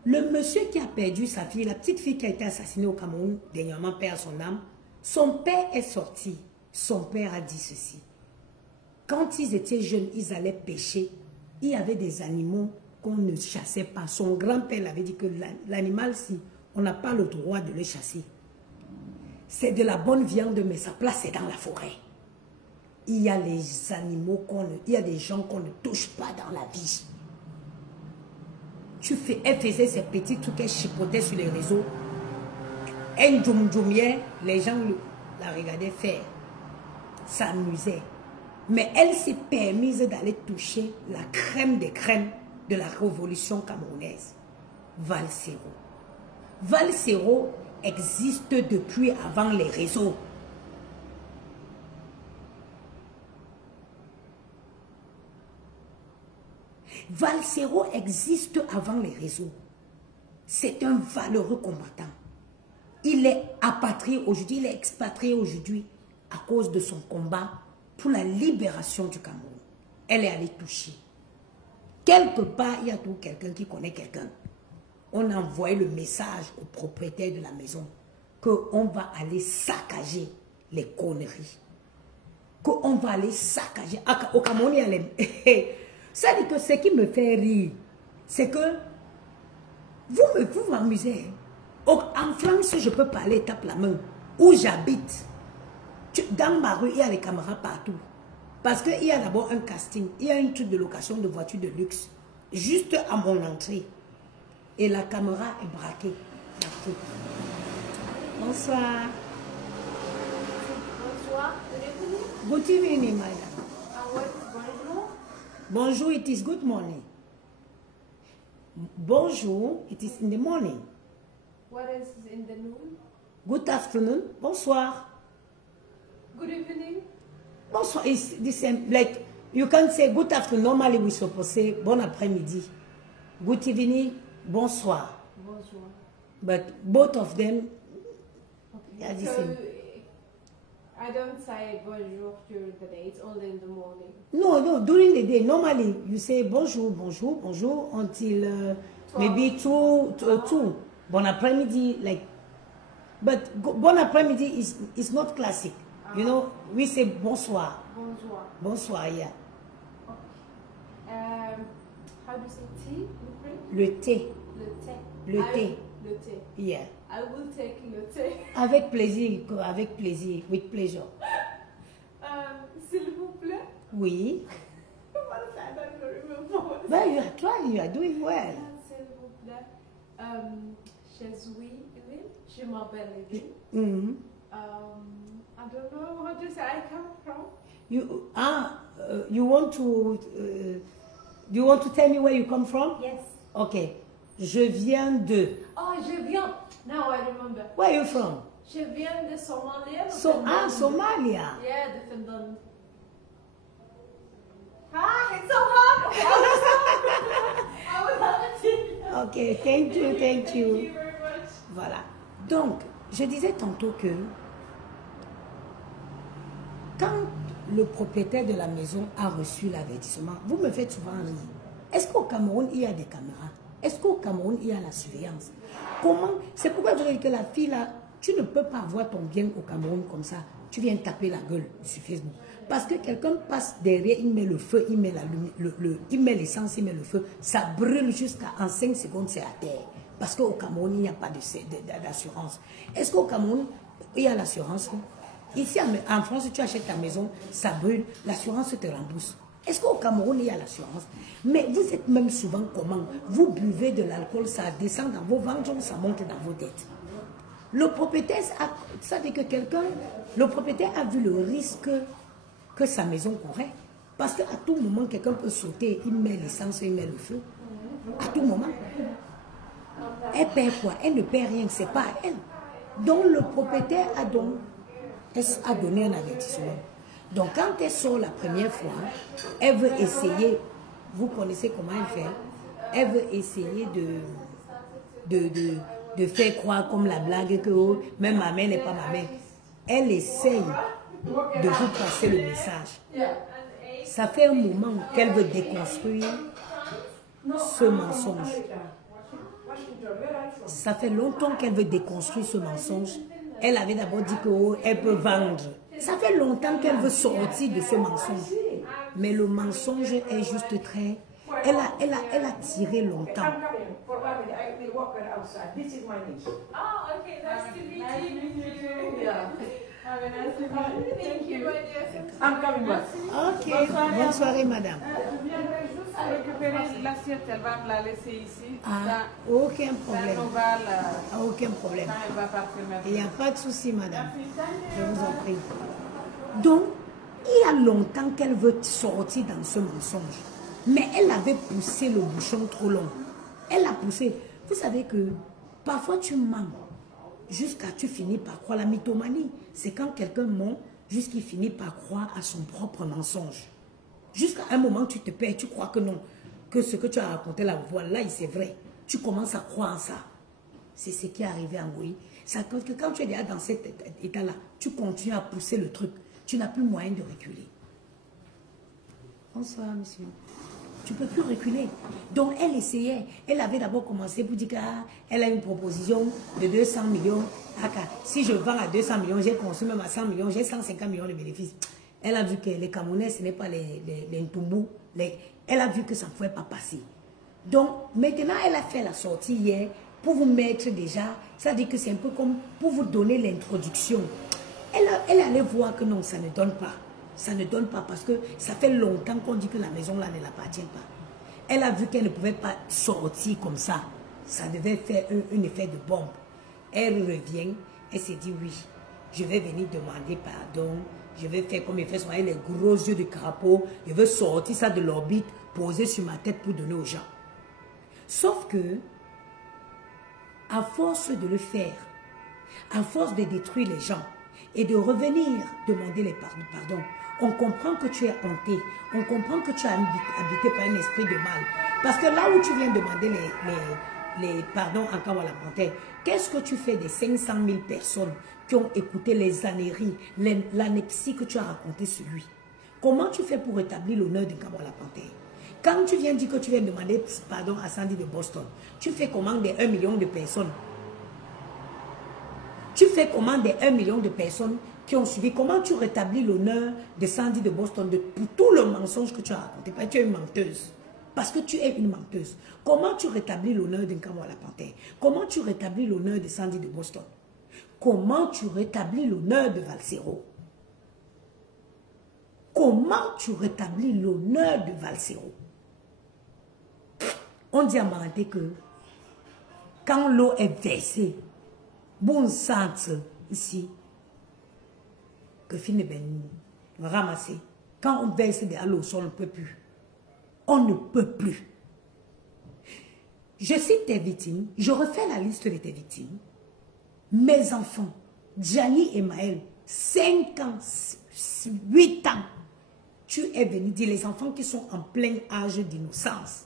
Le monsieur qui a perdu sa fille, la petite fille qui a été assassinée au Cameroun, dernièrement perd son âme, son père est sorti. Son père a dit ceci. Quand ils étaient jeunes, ils allaient pêcher. Il y avait des animaux qu'on ne chassait pas. Son grand-père avait dit que l'animal, si on n'a pas le droit de le chasser. C'est de la bonne viande, mais sa place est dans la forêt. Il y a les animaux il y a des gens qu'on ne touche pas dans la vie. Elle faisait ces petits trucs, elle chipotait sur les réseaux. Elle djoum-djoumiait, les gens la regardaient faire. S'amusait. Mais elle s'est permise d'aller toucher la crème des crèmes de la révolution camerounaise. Valsero. Valsero existe depuis avant les réseaux. Valsero existe avant les réseaux. C'est un valeureux combattant. Il est apatrié aujourd'hui, il est expatrié aujourd'hui à cause de son combat pour la libération du Cameroun. Elle est allée toucher. Quelque part, il y a tout quelqu'un qui connaît quelqu'un. On a envoyé le message au propriétaire de la maison qu'on va aller saccager les conneries. Qu'on va aller saccager. Au Cameroun, il y a les... Ça dit que ce qui me fait rire, c'est que vous m'amusez. En France, je peux parler tape la main. Où j'habite, dans ma rue, il y a les caméras partout. Parce qu'il y a d'abord un casting. Il y a un truc de location de voitures de luxe. Juste à mon entrée. Et la caméra est braquée. Bonsoir. Bonsoir. Good evening, madam. Bonjour. Bonjour, it is good morning. Bonjour, it is in the morning. What is in the noon? Good afternoon. Bonsoir. Good evening. Bonsoir. It's the same, like You can say good afternoon. Normally we supposed say bon après-midi. Good evening, bonsoir. Bonjour. But both of them are the So same. I don't say bonjour during the day, it's only in the morning. No, during the day, normally you say bonjour, bonjour, bonjour until maybe two. Bon après-midi, like. But bon après-midi is not classic. You know, we say bonsoir. Bonjour. Bonsoir, yeah. How do you say tea in French? Le thé. Le thé. Le thé. Le thé. Yeah. I will take le thé. Avec plaisir, with pleasure. S'il vous plaît. Oui. What's that? I don't remember. But you are trying, you are doing well. S'il vous plaît. Je suis Evelyne. Je m'appelle Evelyne. Mm-hmm. I don't know how to say I come from. You want to tell me where you come from? Yes. Okay. Je viens de. Oh, je viens. Now I remember. Where are you from? Je viens de Somalia. Somalia. Yeah, the Finland. It's so hard. I will have it. Okay, thank you. Thank you very much. Voilà. Donc, je disais tantôt que quand le propriétaire de la maison a reçu l'avertissement, vous me faites souvent rire. Est-ce qu'au Cameroun, il y a des caméras? Est-ce qu'au Cameroun, il y a la surveillance? Comment? C'est pourquoi je dis que la fille là, tu ne peux pas avoir ton bien au Cameroun comme ça. Tu viens taper la gueule sur Facebook. Parce que quelqu'un passe derrière, il met le feu, il met la lumière, il met l'essence, il met le feu. Ça brûle jusqu'à en 5 secondes, c'est à terre. Parce qu'au Cameroun, il n'y a pas d'assurance. Est-ce qu'au Cameroun, il y a l'assurance? Ici, en France, tu achètes ta maison, ça brûle, l'assurance te rembourse. Est-ce qu'au Cameroun, il y a l'assurance? Mais vous êtes même souvent comment? Vous buvez de l'alcool, ça descend dans vos ventres, ça monte dans vos têtes. Le propriétaire, ça dit que le propriétaire a vu le risque que sa maison courait. Parce qu'à tout moment, quelqu'un peut sauter, il met l'essence, il met le feu. À tout moment. Elle perd quoi? Elle ne perd rien, c'est pas à elle. Donc le propriétaire a donné un avertissement. Donc quand elle sort la première fois, elle veut essayer, vous connaissez comment elle fait, elle veut essayer de faire croire comme la blague que oh, même ma mère n'est pas ma mère. Elle essaye de vous passer le message. Ça fait un moment qu'elle veut déconstruire ce mensonge. Ça fait longtemps qu'elle veut déconstruire ce mensonge. Elle avait d'abord dit qu'elle peut vendre. Ça fait longtemps qu'elle veut sortir de ce mensonge. Mais le mensonge est juste très... Elle a tiré longtemps. Oh, okay. Nice to meet you. Yeah. Have a nice evening. Thank you, my dear. I'm coming back. Ok, bonne soirée, madame. Je viendrai juste récupérer l'assiette, elle va me la laisser ici. Ah, aucun Ça problème. nous va la... Aucun problème. Elle va partir maintenant. Il n'y a pas de souci, madame. Je vous en prie. Donc, il y a longtemps qu'elle veut sortir dans ce mensonge. Mais elle avait poussé le bouchon trop long. Elle a poussé. Vous savez que parfois tu mens jusqu'à tu finis par croire. La mythomanie, c'est quand quelqu'un ment jusqu'il finit par croire à son propre mensonge. Jusqu'à un moment, tu te perds, tu crois que non. Que ce que tu as raconté là, voilà, c'est vrai. Tu commences à croire en ça. C'est ce qui est arrivé en Goï. Parce que quand tu es déjà dans cet état-là, tu continues à pousser le truc. Tu n'as plus moyen de reculer. Bonsoir, monsieur. Tu ne peux plus reculer. Donc, elle essayait. Elle avait d'abord commencé pour dire qu'elle a une proposition de 200 millions. Si je vends à 200 millions, j'ai conçu même à 100 millions, j'ai 150 millions de bénéfices. Elle a vu que les Camerounais, ce n'est pas les Ntombou. Elle a vu que ça ne pouvait pas passer. Donc, maintenant, elle a fait la sortie hier pour vous mettre déjà. Ça dit que c'est un peu comme pour vous donner l'introduction. Elle allait voir que non, ça ne donne pas. Ça ne donne pas parce que ça fait longtemps qu'on dit que la maison là ne l'appartient pas. Elle a vu qu'elle ne pouvait pas sortir comme ça. Ça devait faire un effet de bombe. Elle revient, elle s'est dit oui, je vais venir demander pardon. Je vais faire comme il fait souvent les gros yeux de crapaud. Je veux sortir ça de l'orbite, poser sur ma tête pour donner aux gens. Sauf que, à force de le faire, à force de détruire les gens et de revenir demander les pardons, On comprend que tu es hanté. On comprend que tu es habité par un esprit de mal. Parce que là où tu viens demander les pardons en Kawala Panthère, qu'est-ce que tu fais des 500 000 personnes qui ont écouté les âneries, l'anepsie que tu as raconté sur lui? Comment tu fais pour rétablir l'honneur de Kawala Panthère? Quand tu viens dire que tu viens demander pardon à Sandy de Boston, tu fais comment des 1 million de personnes? Tu fais comment des 1 million de personnes qui ont suivi? Comment tu rétablis l'honneur de Sandy de Boston pour tout le mensonge que tu as raconté? Parce que tu es une menteuse. Parce que tu es une menteuse. Comment tu rétablis l'honneur d'un Kawala Panthère? Comment tu rétablis l'honneur de Sandy de Boston? Comment tu rétablis l'honneur de Valsero? Comment tu rétablis l'honneur de Valsero? On dit à Maranté que quand l'eau est versée, bon sens ici, que fin ben ramasser. Quand on verse de l'eau, on ne peut plus. On ne peut plus. Je cite tes victimes, je refais la liste de tes victimes. Mes enfants, Gianni et Maël, 5 ans, 8 ans, tu es venu dire les enfants qui sont en plein âge d'innocence.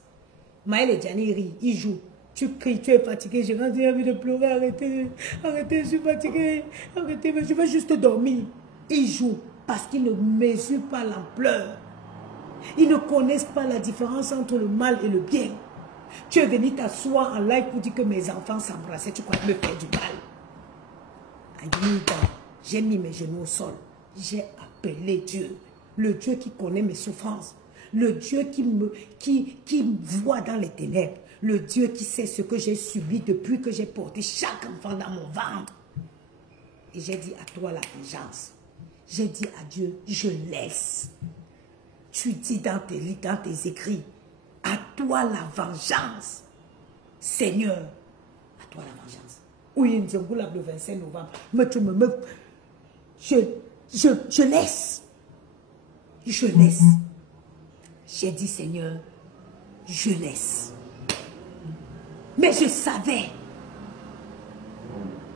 Maël et Gianni rient, ils jouent. Tu cries, tu es fatigué, j'ai envie de pleurer, arrêtez, arrêtez, je suis fatigué, arrêtez, je veux juste dormir. Ils jouent parce qu'ils ne mesurent pas l'ampleur. Ils ne connaissent pas la différence entre le mal et le bien. Tu es venu t'asseoir en live pour dire que mes enfants s'embrassaient, tu crois me faire du mal. J'ai mis mes genoux au sol. J'ai appelé Dieu, le Dieu qui connaît mes souffrances, le Dieu qui me voit dans les ténèbres, le Dieu qui sait ce que j'ai subi depuis que j'ai porté chaque enfant dans mon ventre. Et j'ai dit à toi la vengeance. J'ai dit à Dieu, je laisse. Tu dis dans tes écrits, à toi la vengeance. Seigneur, à toi la vengeance. Oui, le 25 novembre. Je laisse. Je laisse. J'ai dit, Seigneur, je laisse. Mais je savais.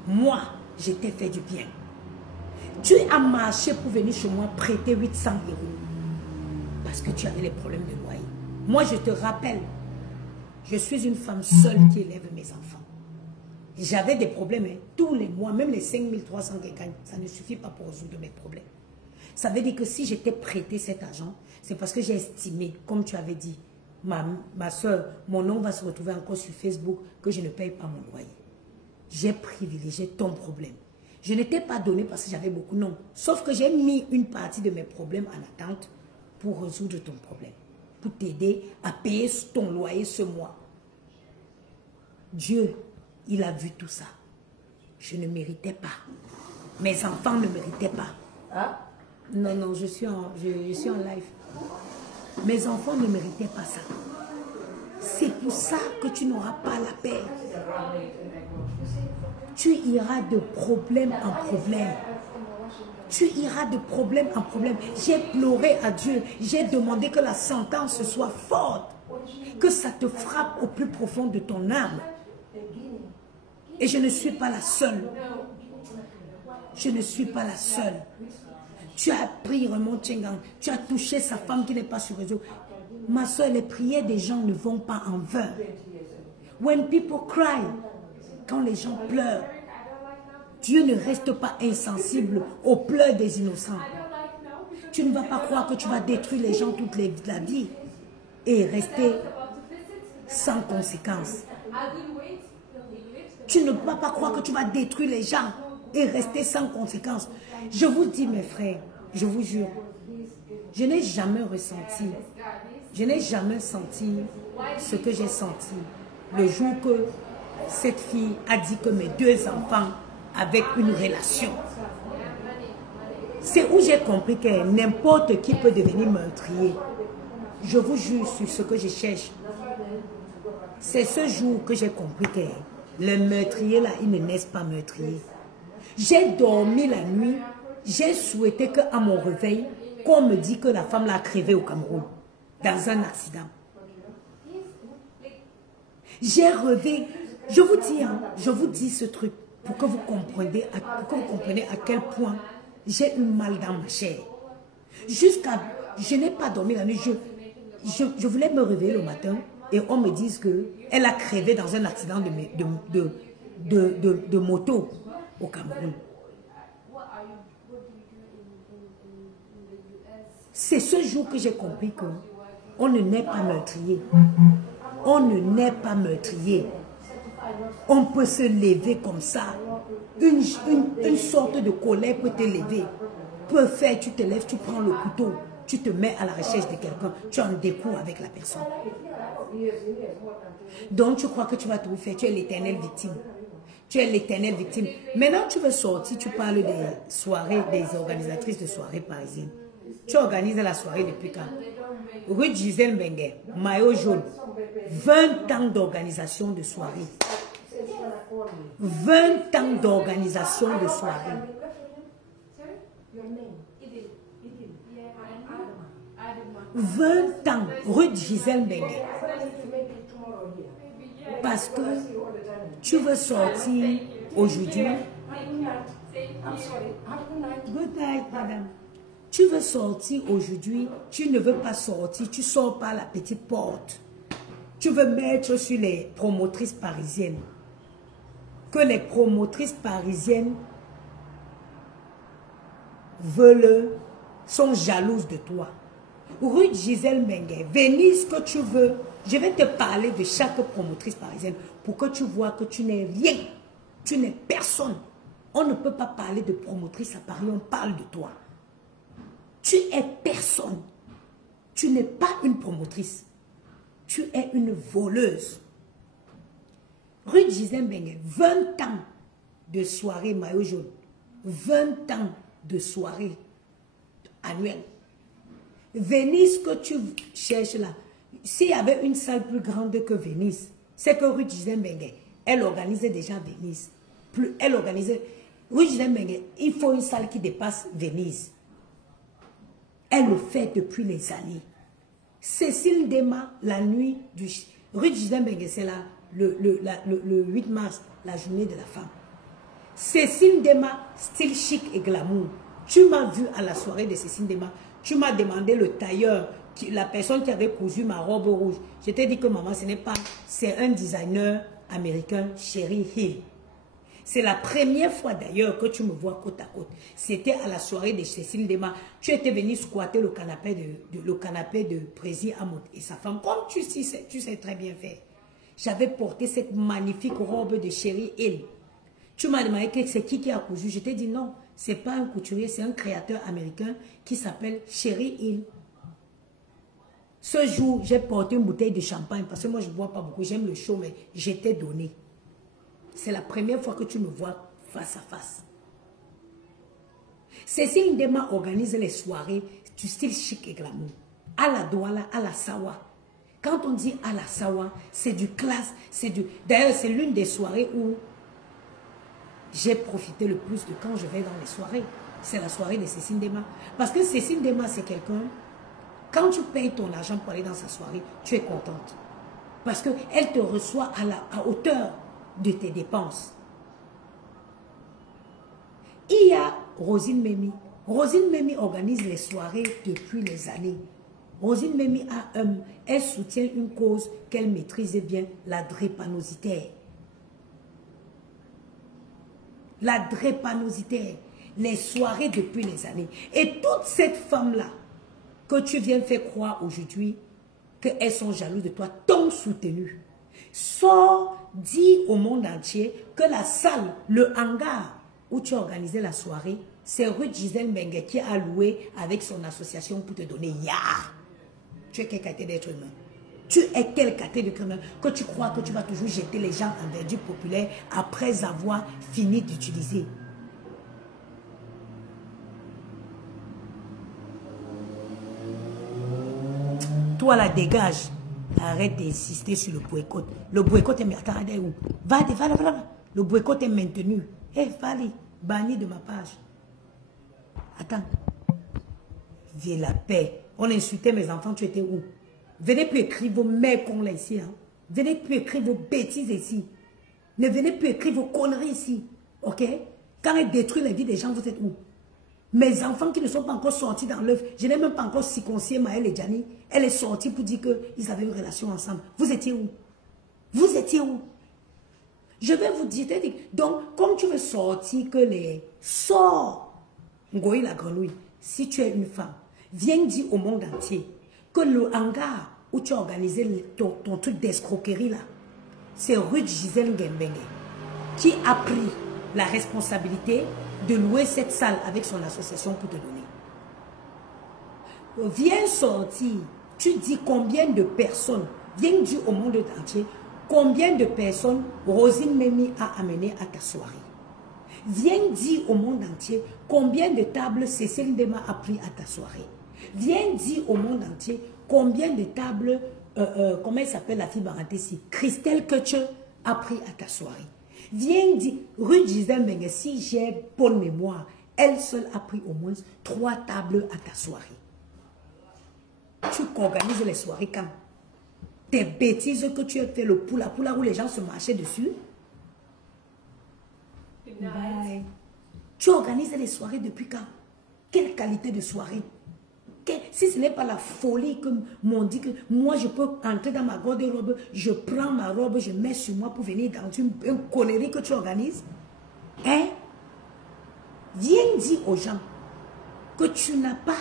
Moi, j'étais fait du bien. Tu as marché pour venir chez moi prêter 800 €. Parce que tu avais les problèmes de loyer. Moi, je te rappelle, je suis une femme seule qui élève mes enfants. J'avais des problèmes tous les mois, même les 5300 que je gagne, ça ne suffit pas pour résoudre mes problèmes. Ça veut dire que si j'étais prêté cet argent, c'est parce que j'ai estimé, comme tu avais dit, ma soeur, mon nom va se retrouver encore sur Facebook, que je ne paye pas mon loyer. J'ai privilégié ton problème. Je ne t'ai pas donné parce que j'avais beaucoup, non. Sauf que j'ai mis une partie de mes problèmes en attente pour résoudre ton problème. Pour t'aider à payer ton loyer ce mois. Dieu, il a vu tout ça. Je ne méritais pas. Mes enfants ne méritaient pas. Ah? Non, non, je suis en live. Mes enfants ne méritaient pas ça. C'est pour ça que tu n'auras pas la paix. Tu iras de problème en problème. Tu iras de problème en problème. J'ai pleuré à Dieu. J'ai demandé que la sentence soit forte. Que ça te frappe au plus profond de ton âme. Et je ne suis pas la seule. Je ne suis pas la seule. Tu as pris Raymond Tchengang. Tu as touché sa femme qui n'est pas sur réseau. Ma soeur, les prières des gens ne vont pas en vain. When people cry, quand les gens pleurent, Dieu ne reste pas insensible aux pleurs des innocents. Tu ne vas pas croire que tu vas détruire les gens toute la vie et rester sans conséquence. Tu ne vas pas croire que tu vas détruire les gens et rester sans conséquence. Je vous dis, mes frères, je vous jure, je n'ai jamais ressenti, je n'ai jamais senti ce que j'ai senti le jour que cette fille a dit que mes 2 enfants avaient une relation. C'est où j'ai compris que n'importe qui peut devenir meurtrier. Je vous jure sur ce que je cherche. C'est ce jour que j'ai compris que les meurtriers là, ils ne naissent pas meurtriers. J'ai dormi la nuit, j'ai souhaité qu'à mon réveil, qu'on me dise que la femme l'a crevé au Cameroun, dans un accident. J'ai rêvé, je vous dis ce truc pour que vous compreniez à quel point j'ai eu mal dans ma chair. Je n'ai pas dormi la nuit. Je voulais me réveiller le matin et on me dit qu'elle a crevé dans un accident de moto au Cameroun. C'est ce jour que j'ai compris qu'on ne naît pas meurtrier. On ne naît pas meurtrier. On peut se lever comme ça. Une sorte de colère peut te lever. Peut faire, tu te lèves, tu prends le couteau, tu te mets à la recherche de quelqu'un, tu en découvres avec la personne. Donc tu crois que tu vas tout faire, tu es l'éternelle victime. Tu es l'éternelle victime. Maintenant tu veux sortir, tu parles des soirées, des organisatrices de soirées parisiennes. Tu organises la soirée depuis quand? Rue Gisèle Mbengue, maillot jaune. 20 ans d'organisation de soirée. 20 ans d'organisation de soirée. 20 ans, rue Gisèle Mbengue. Parce que tu veux sortir aujourd'hui. Good night, madame. Tu veux sortir aujourd'hui, tu ne veux pas sortir, tu sors par la petite porte. Tu veux mettre sur les promotrices parisiennes. Que les promotrices parisiennes sont jalouses de toi. Rue Gisèle Mbengue, Venise que tu veux. Je vais te parler de chaque promotrice parisienne pour que tu vois que tu n'es rien. Tu n'es personne. On ne peut pas parler de promotrice à Paris, on parle de toi. Tu es personne. Tu n'es pas une promotrice. Tu es une voleuse. Rue Gisèle Mbengue, 20 ans de soirée maillot jaune. 20 ans de soirée annuelle. Venise que tu cherches là, s'il y avait une salle plus grande que Venise, c'est que rue Gisèle Mbengue, elle organisait déjà Venise. Elle organisait, rue Gisèle Mbengue, il faut une salle qui dépasse Venise. Elle le fait depuis les années. Cécile Dema, la nuit du... Rue Gisèle Mbengue, c'est là, le 8 mars, la journée de la femme. Cécile Dema, style chic et glamour. Tu m'as vu à la soirée de Cécile Dema. Tu m'as demandé le tailleur, la personne qui avait cousu ma robe rouge. Je t'ai dit que maman, ce n'est pas... C'est un designer américain, Sherry Hill. C'est la première fois d'ailleurs que tu me vois côte à côte. C'était à la soirée de Cécile Dema. Tu étais venu squatter le canapé de Prési Amout et sa femme. Comme tu sais très bien faire. J'avais porté cette magnifique robe de Sherry Hill. Tu m'as demandé que c'est qui a cousu. Je t'ai dit non, ce n'est pas un couturier, c'est un créateur américain qui s'appelle Sherry Hill. Ce jour, j'ai porté une bouteille de champagne parce que moi je ne bois pas beaucoup, j'aime le chaud, mais j'étais donné. C'est la première fois que tu me vois face à face. Cécile Dema organise les soirées du style chic et glamour. À la Douala, à la Sawa. Quand on dit à la Sawa, c'est du classe, D'ailleurs, c'est l'une des soirées où j'ai profité le plus de quand je vais dans les soirées. C'est la soirée de Cécile Dema. Parce que Cécile Dema, c'est quelqu'un, quand tu payes ton argent pour aller dans sa soirée, tu es contente. Parce qu'elle te reçoit à hauteur de tes dépenses. Il y a Rosine Memi. Rosine Memi organise les soirées depuis les années. Rosine Memi elle soutient une cause qu'elle maîtrise bien, la drépanocytaire. La drépanocytaire. Les soirées depuis les années. Et toute cette femme-là que tu viens faire croire aujourd'hui qu'elles sont jalouses de toi, t'ont soutenu. Sors, dis au monde entier que la salle, le hangar où tu as organisé la soirée, c'est rue Gisèle Mbengue qui a loué avec son association pour te donner ya. Tu es quel caté d'être humain? Tu es quel caté d'être humain que tu crois que tu vas toujours jeter les gens en verdure populaire après avoir fini d'utiliser? Toi là, dégage. Arrête d'insister sur le boycott. Le boycott est maintenant où? Va. Le boycott est maintenu. Eh, Fali, banni de ma page. Attends. Viens la paix. On insultait mes enfants, tu étais où? Venez plus écrire vos mères qu'on là ici. Hein. Venez plus écrire vos bêtises ici. Ne venez plus écrire vos conneries ici. Ok? Quand elle détruit la vie des gens, vous êtes où? Mes enfants qui ne sont pas encore sortis dans l'œuf, je n'ai même pas encore circoncis Maël et Gianni. Elle est sortie pour dire qu'ils avaient une relation ensemble. Vous étiez où? Vous étiez où? Je vais vous dire, donc, comme tu veux sortir que les... Sors, Ngoï la grenouille, si tu es une femme, viens dire au monde entier que le hangar où tu as organisé ton truc d'escroquerie là, c'est Ruth Gisèle Ngembenge qui a pris la responsabilité de louer cette salle avec son association pour te donner. Viens sortir, tu dis combien de personnes, viens dire au monde entier combien de personnes Rosine Memi a amené à ta soirée. Viens dire au monde entier combien de tables Cécile Ndema a pris à ta soirée. Viens dire au monde entier combien de tables, comment elle s'appelle la fille Barantessi, Christelle Kutcher a pris à ta soirée. Viens dire, Ruth Gisèle Bengue, si j'ai bonne mémoire, elle seule a pris au moins 3 tables à ta soirée. Tu organises les soirées quand? Des bêtises que tu as fait, le poula où les gens se marchaient dessus. Bye. Tu organises les soirées depuis quand? Quelle qualité de soirée? Si ce n'est pas la folie que m'ont dit que moi je peux entrer dans ma garde-robe, je prends ma robe, je mets sur moi pour venir dans une connerie que tu organises. Hein? Viens dire aux gens que tu n'as pas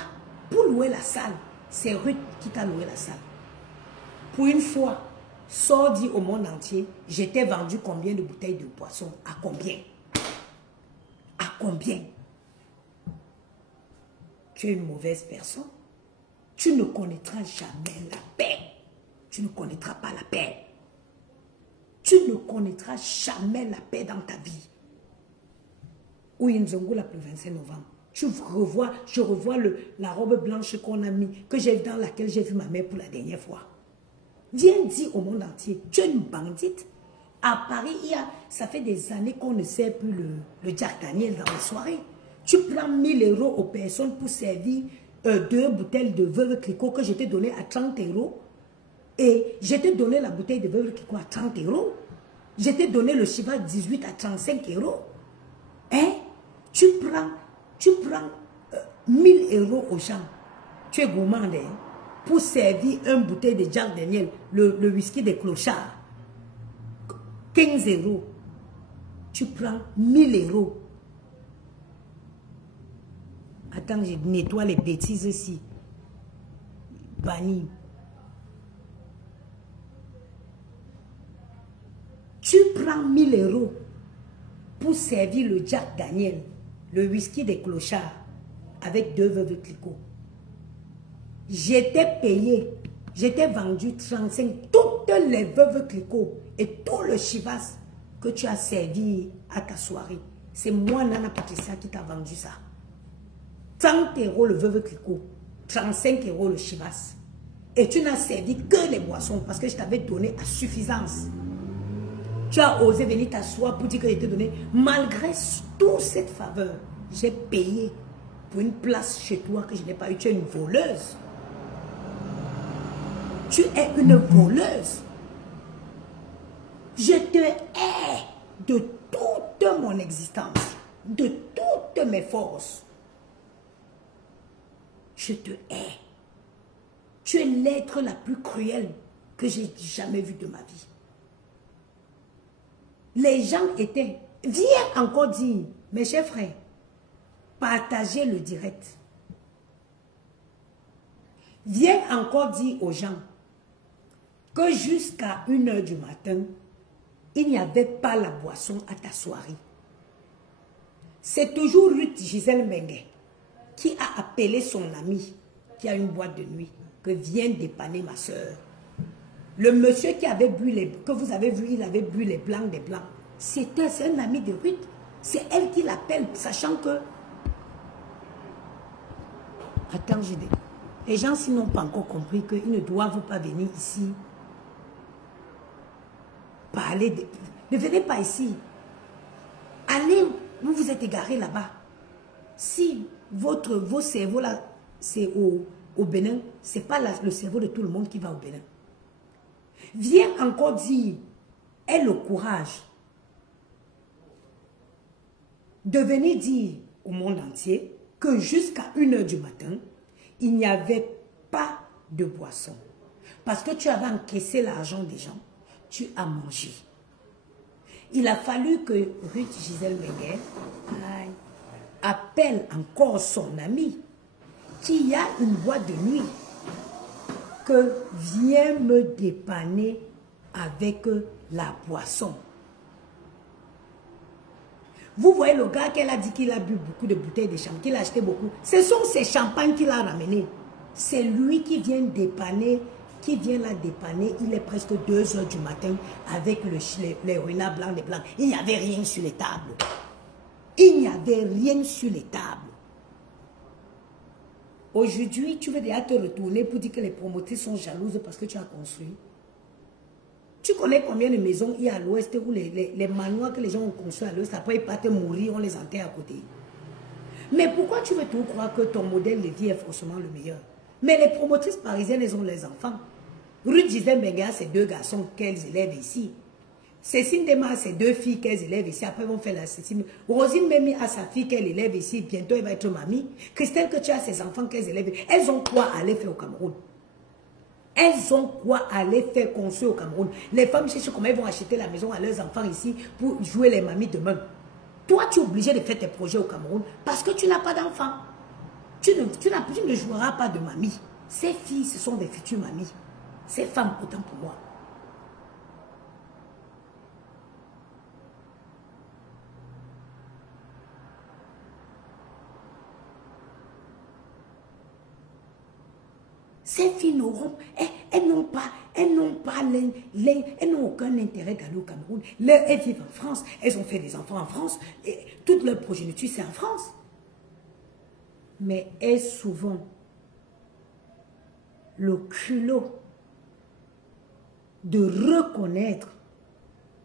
pour louer la salle. C'est Ruth qui t'a loué la salle. Pour une fois, sors dire au monde entier, j'étais vendu combien de bouteilles de poisson? À combien? À combien? Tu es une mauvaise personne. Tu ne connaîtras jamais la paix. Tu ne connaîtras pas la paix. Tu ne connaîtras jamais la paix dans ta vie. Oui, Nzongo, le 25 novembre. Je revois la robe blanche qu'on a mis, dans laquelle j'ai vu ma mère pour la dernière fois. Viens dire au monde entier, tu es une bandite. À Paris, ça fait des années qu'on ne sait plus le Jack Daniel dans les soirées. Tu prends 1000 € aux personnes pour servir 2 bouteilles de Veuve Clicquot que je t'ai donné à 30 €. Et je t'ai donné la bouteille de Veuve Clicquot à 30 €. Je t'ai donné le Chivas 18 à 35 €. Hein? Tu prends 1000 € aux gens. Tu es gourmand, hein? Pour servir une bouteille de Jack Daniel, le whisky des clochards. 15 €. Tu prends 1000 €. Attends, je nettoie les bêtises ici. Banni. Tu prends 1000 € pour servir le Jack Daniel, le whisky des clochards, avec 2 Veuve Clicquot. J'étais payé, j'étais vendu 35, toutes les Veuve Clicquot et tout le Chivas que tu as servi à ta soirée. C'est moi, Nana Patricia, qui t'a vendu ça. 30 € le Veuve Clicquot, 35 € le Chivas. Et tu n'as servi que les boissons parce que je t'avais donné à suffisance. Tu as osé venir t'asseoir pour dire que je t'ai donné. Malgré toute cette faveur, j'ai payé pour une place chez toi que je n'ai pas eu. Tu es une voleuse. Tu es une voleuse. Je te hais de toute mon existence, de toutes mes forces. Je te hais. Tu es l'être la plus cruelle que j'ai jamais vu de ma vie. Les gens étaient... Viens encore dire, mes chers frères, partagez le direct. Viens encore dire aux gens que jusqu'à 1 h du matin, il n'y avait pas la boisson à ta soirée. C'est toujours Ruth Gisèle Bengue qui a appelé son ami qui a une boîte de nuit que vient dépanner ma soeur. Le monsieur qui avait bu que vous avez vu, il avait bu les blancs des blancs. C'est un ami de Ruth. C'est elle qui l'appelle, sachant que... Attends, j'ai dit. Les gens, s'ils n'ont pas encore compris qu'ils ne doivent pas venir ici parler de... Ne venez pas ici. Allez, vous vous êtes égarés là-bas. Si vos cerveaux là, c'est au Bénin, ce n'est pas le cerveau de tout le monde qui va au Bénin. Viens encore dire, aie le courage de venir dire au monde entier que jusqu'à 1h du matin, il n'y avait pas de boisson. Parce que tu avais encaissé l'argent des gens, tu as mangé. Il a fallu que Ruth Gisèle Menguer appelle encore son ami qui a une boîte de nuit que viens me dépanner avec la boisson. Vous voyez le gars qu'elle a dit qu'il a bu beaucoup de bouteilles de champagne, qu'il a acheté beaucoup. Ce sont ces champagnes qu'il a ramenés. C'est lui qui vient dépanner, qui vient la dépanner. Il est presque 2h du matin avec les renards blancs, les blancs. Il n'y avait rien sur les tables. Il n'y avait rien sur les tables. Aujourd'hui, tu veux déjà te retourner pour dire que les promotrices sont jalouses parce que tu as construit. Tu connais combien de maisons il y a à l'ouest où les manoirs que les gens ont construits à l'ouest, après ils partent mourir, on les enterre à côté. Mais pourquoi tu veux tout croire que ton modèle de vie est forcément le meilleur? Mais les promotrices parisiennes, elles ont les enfants. Ruth Gisèle Menguer a ses 2 garçons qu'elles élèvent ici. Cécile Dema a ses 2 filles qu'elles élèvent ici. Après, ils vont faire la Cécile. Rosine Memi a sa fille qu'elle élève ici. Bientôt, elle va être mamie. Christelle, que tu as ses enfants qu'elles élèvent. Elles ont quoi à aller faire au Cameroun? Elles ont quoi aller faire construire au Cameroun? Les femmes cherchent comment elles vont acheter la maison à leurs enfants ici pour jouer les mamies demain. Toi, tu es obligé de faire tes projets au Cameroun parce que tu n'as pas d'enfants. Tu ne joueras pas de mamie. Ces filles, ce sont des futures mamies. Ces femmes, autant pour moi. Ces filles n'auront, elles n'ont aucun intérêt d'aller au Cameroun. Elles vivent en France, elles ont fait des enfants en France, et toute leur progéniture c'est en France. Mais est-ce souvent le culot de reconnaître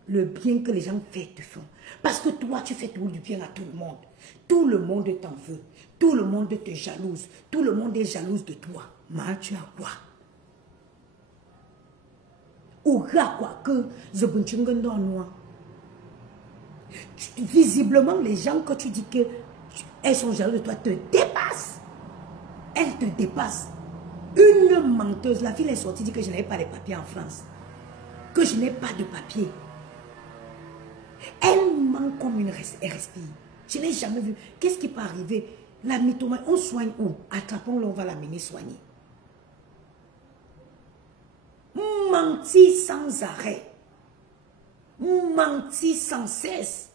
le bien que les gens te font? Parce que toi, tu fais tout du bien à tout le monde. Tout le monde t'en veut. Tout le monde te jalouse. Tout le monde est jalouse de toi. Mais tu as quoi? Ou quoi que visiblement, les gens que tu dis que elles sont jalouses de toi te dépassent. Elles te dépassent. Une menteuse. La fille est sortie dit que je n'avais pas de papiers en France. Que je n'ai pas de papier. Elle ment comme une respire. Je n'ai jamais vu. Qu'est-ce qui peut arriver? La mythomanie, on soigne où? Attrapons-le, on va l'amener soigner. Mentir sans arrêt. Mentir sans cesse.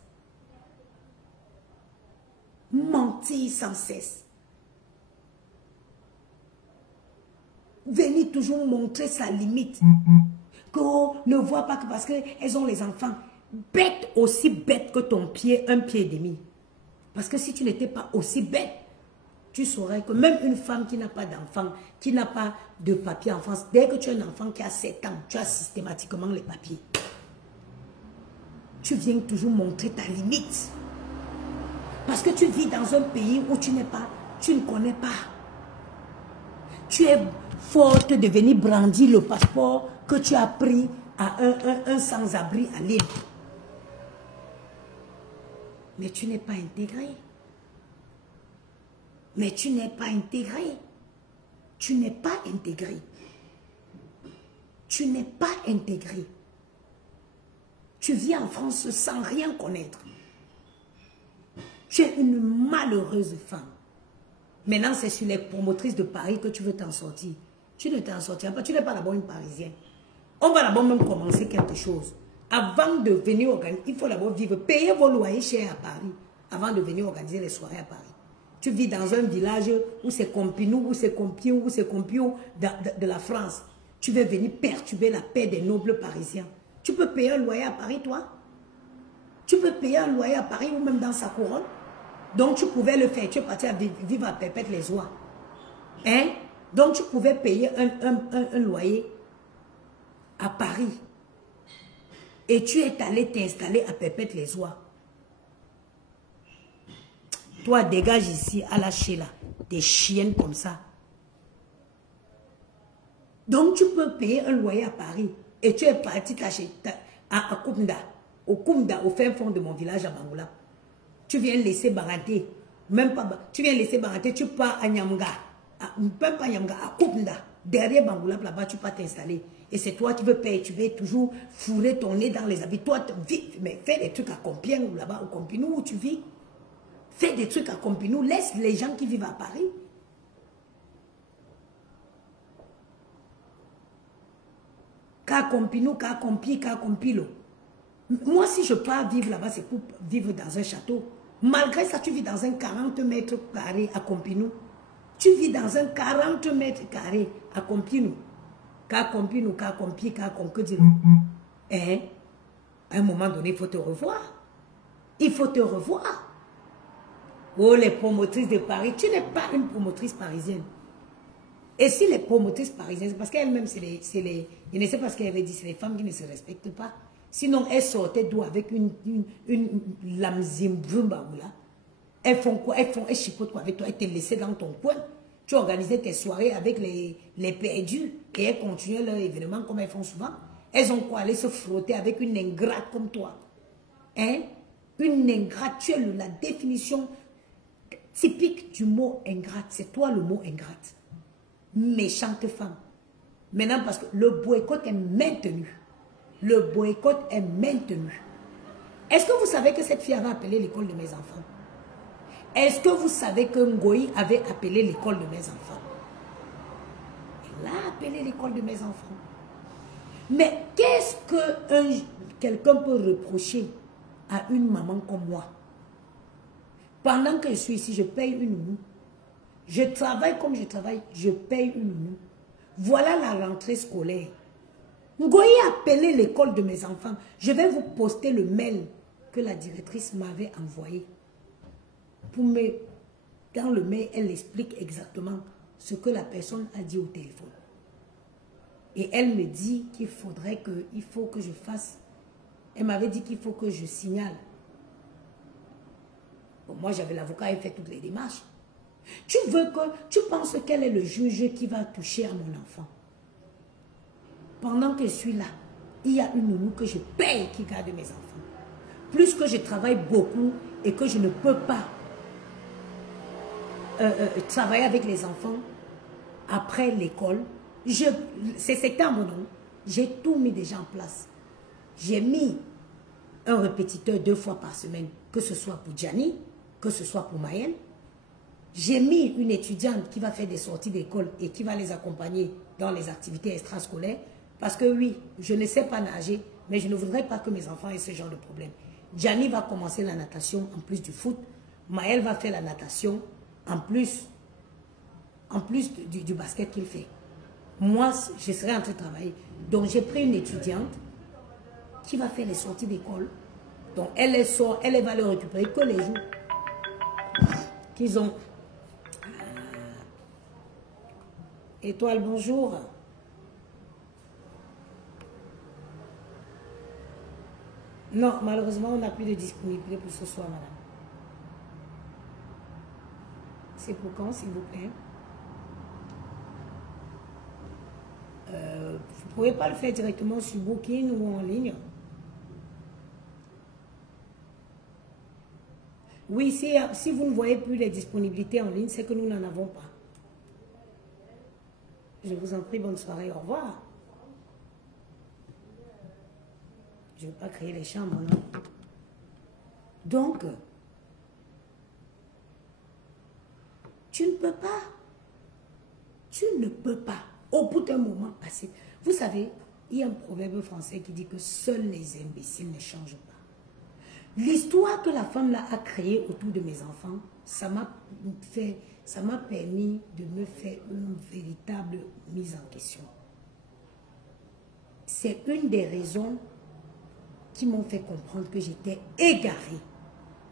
Mentir sans cesse. Venir toujours montrer sa limite. Qu'on ne voit pas que parce qu'elles ont les enfants. Bête, aussi bête que ton pied, un pied et demi. Parce que si tu n'étais pas aussi bête, tu saurais que même une femme qui n'a pas d'enfant, qui n'a pas de papier en France, dès que tu as un enfant qui a 7 ans, tu as systématiquement les papiers. Tu viens toujours montrer ta limite. Parce que tu vis dans un pays où tu ne connais pas. Tu es forte de venir brandir le passeport que tu as pris à un sans-abri à Lille. Mais tu n'es pas intégré. Mais tu n'es pas intégré. Tu n'es pas intégré. Tu n'es pas intégré. Tu vis en France sans rien connaître. Tu es une malheureuse femme. Maintenant, c'est sur les promotrices de Paris que tu veux t'en sortir. Tu ne t'en sortiras pas. Tu n'es pas d'abord une Parisienne. On va d'abord même commencer quelque chose. Avant de venir organiser, il faut d'abord vivre. Payez vos loyers chers à Paris avant de venir organiser les soirées à Paris. Tu vis dans un village où c'est Compinou, où c'est Compiou, où c'est Compiou de la France. Tu veux venir perturber la paix des nobles parisiens. Tu peux payer un loyer à Paris, toi? Tu peux payer un loyer à Paris ou même dans sa couronne? Donc tu pouvais le faire. Tu es parti à vivre à Perpète-les-Oies. Hein? Donc tu pouvais payer un loyer à Paris. Et tu es allé t'installer à Perpète-les-Oies. Toi, dégage ici, à la Sheila. Des chiennes comme ça. Donc, tu peux payer un loyer à Paris. Et tu es parti t'acheter à Koumda. Au Koumda, au fin fond de mon village à Bangoula. Tu viens laisser Baranté Même pas, tu viens laisser Bangaté, tu pars à Nyamga, même pas à Nyamga, à Koupnda. Derrière Bangoulap, là-bas, tu peux t'installer. Et c'est toi qui veux payer, tu veux toujours fourrer ton nez dans les habits. Toi, mais fais des trucs à Compiègne ou là-bas, au Compinou où tu vis. Fais des trucs à Compinou, laisse les gens qui vivent à Paris. Qu'à Compinou, qu'à Compi, qu'à Compilo. Moi, si je pars vivre là-bas, c'est pour vivre dans un château. Malgré ça, tu vis dans un 40 mètres carrés à Compinou. Tu vis dans un 40 mètres carrés à Compinou. Qu'à Compinou, qu'à Compi, qu'à Conquedilo. Hein? À un moment donné, il faut te revoir. Il faut te revoir. Oh, les promotrices de Paris, tu n'es pas une promotrice parisienne. Et si les promotrices parisiennes, c'est parce qu'elles-mêmes, je ne sais pas ce qu'elle avait dit, c'est les femmes qui ne se respectent pas. Sinon, elles sortaient d'où avec une lamzimbrumba là. Elles font quoi? Elles chipotent quoi avec toi? Elles te laissaient dans ton coin. Tu organisais tes soirées avec les perdus et elles continuaient leur événement comme elles font souvent. Elles ont quoi? Aller se frotter avec une ingrate comme toi. Hein? Une ingrate, tu es la définition typique du mot ingrate. C'est toi le mot ingrate. Méchante femme. Maintenant, parce que le boycott est maintenu. Le boycott est maintenu. Est-ce que vous savez que cette fille avait appelé l'école de mes enfants? Est-ce que vous savez que Ngoï avait appelé l'école de mes enfants? Elle a appelé l'école de mes enfants. Mais qu'est-ce que quelqu'un peut reprocher à une maman comme moi? Pendant que je suis ici, je paye une nounou. Je travaille comme je travaille, je paye une nounou. Voilà la rentrée scolaire. Ngoï a appelé l'école de mes enfants. Je vais vous poster le mail que la directrice m'avait envoyé. Dans le mail, elle explique exactement ce que la personne a dit au téléphone. Et elle me dit qu'il faudrait que, il faut que je fasse. Elle m'avait dit qu'il faut que je signale. Bon, moi, j'avais l'avocat, il fait toutes les démarches. Tu penses quel est le juge qui va toucher à mon enfant? Pendant que je suis là, il y a une nounou que je paye qui garde mes enfants. Plus que je travaille beaucoup et que je ne peux pas travailler avec les enfants après l'école, c'était à mon nom. J'ai tout mis déjà en place. J'ai mis un répétiteur 2 fois par semaine, que ce soit pour Gianni, que ce soit pour Maëlle. J'ai mis une étudiante qui va faire des sorties d'école et qui va les accompagner dans les activités extrascolaires. Parce que oui, je ne sais pas nager, mais je ne voudrais pas que mes enfants aient ce genre de problème. Gianni va commencer la natation en plus du foot. Maëlle va faire la natation en plus du basket qu'il fait. Moi, je serai en train de travailler. Donc, j'ai pris une étudiante qui va faire les sorties d'école. Donc, elle sort, elle va le récupérer que les jours qu'ils ont. Étoile, bonjour. Non, malheureusement, on n'a plus de disponibilité pour ce soir, madame. C'est pour quand, s'il vous plaît? Vous ne pouvez pas le faire directement sur Booking ou en ligne? Oui, si vous ne voyez plus les disponibilités en ligne, c'est que nous n'en avons pas. Je vous en prie, bonne soirée, au revoir. Je ne veux pas créer les chambres, non? Donc, tu ne peux pas. Tu ne peux pas. Au bout d'un moment passé. Vous savez, il y a un proverbe français qui dit que seuls les imbéciles ne changent pas. L'histoire que la femme là a créée autour de mes enfants, ça m'a permis de me faire une véritable mise en question. C'est une des raisons qui m'ont fait comprendre que j'étais égarée.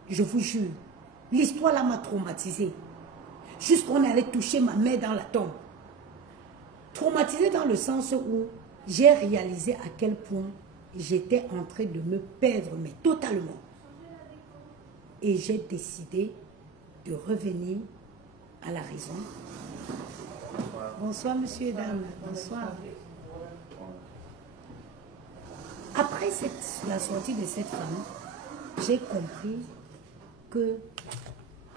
Je vous jure, l'histoire là m'a traumatisée. Jusqu'on allait toucher ma mère dans la tombe. Traumatisée dans le sens où j'ai réalisé à quel point j'étais en train de me perdre, mais totalement. Et j'ai décidé de revenir à la raison. Bonsoir, monsieur et dames. Bonsoir. Après la sortie de cette femme, j'ai compris que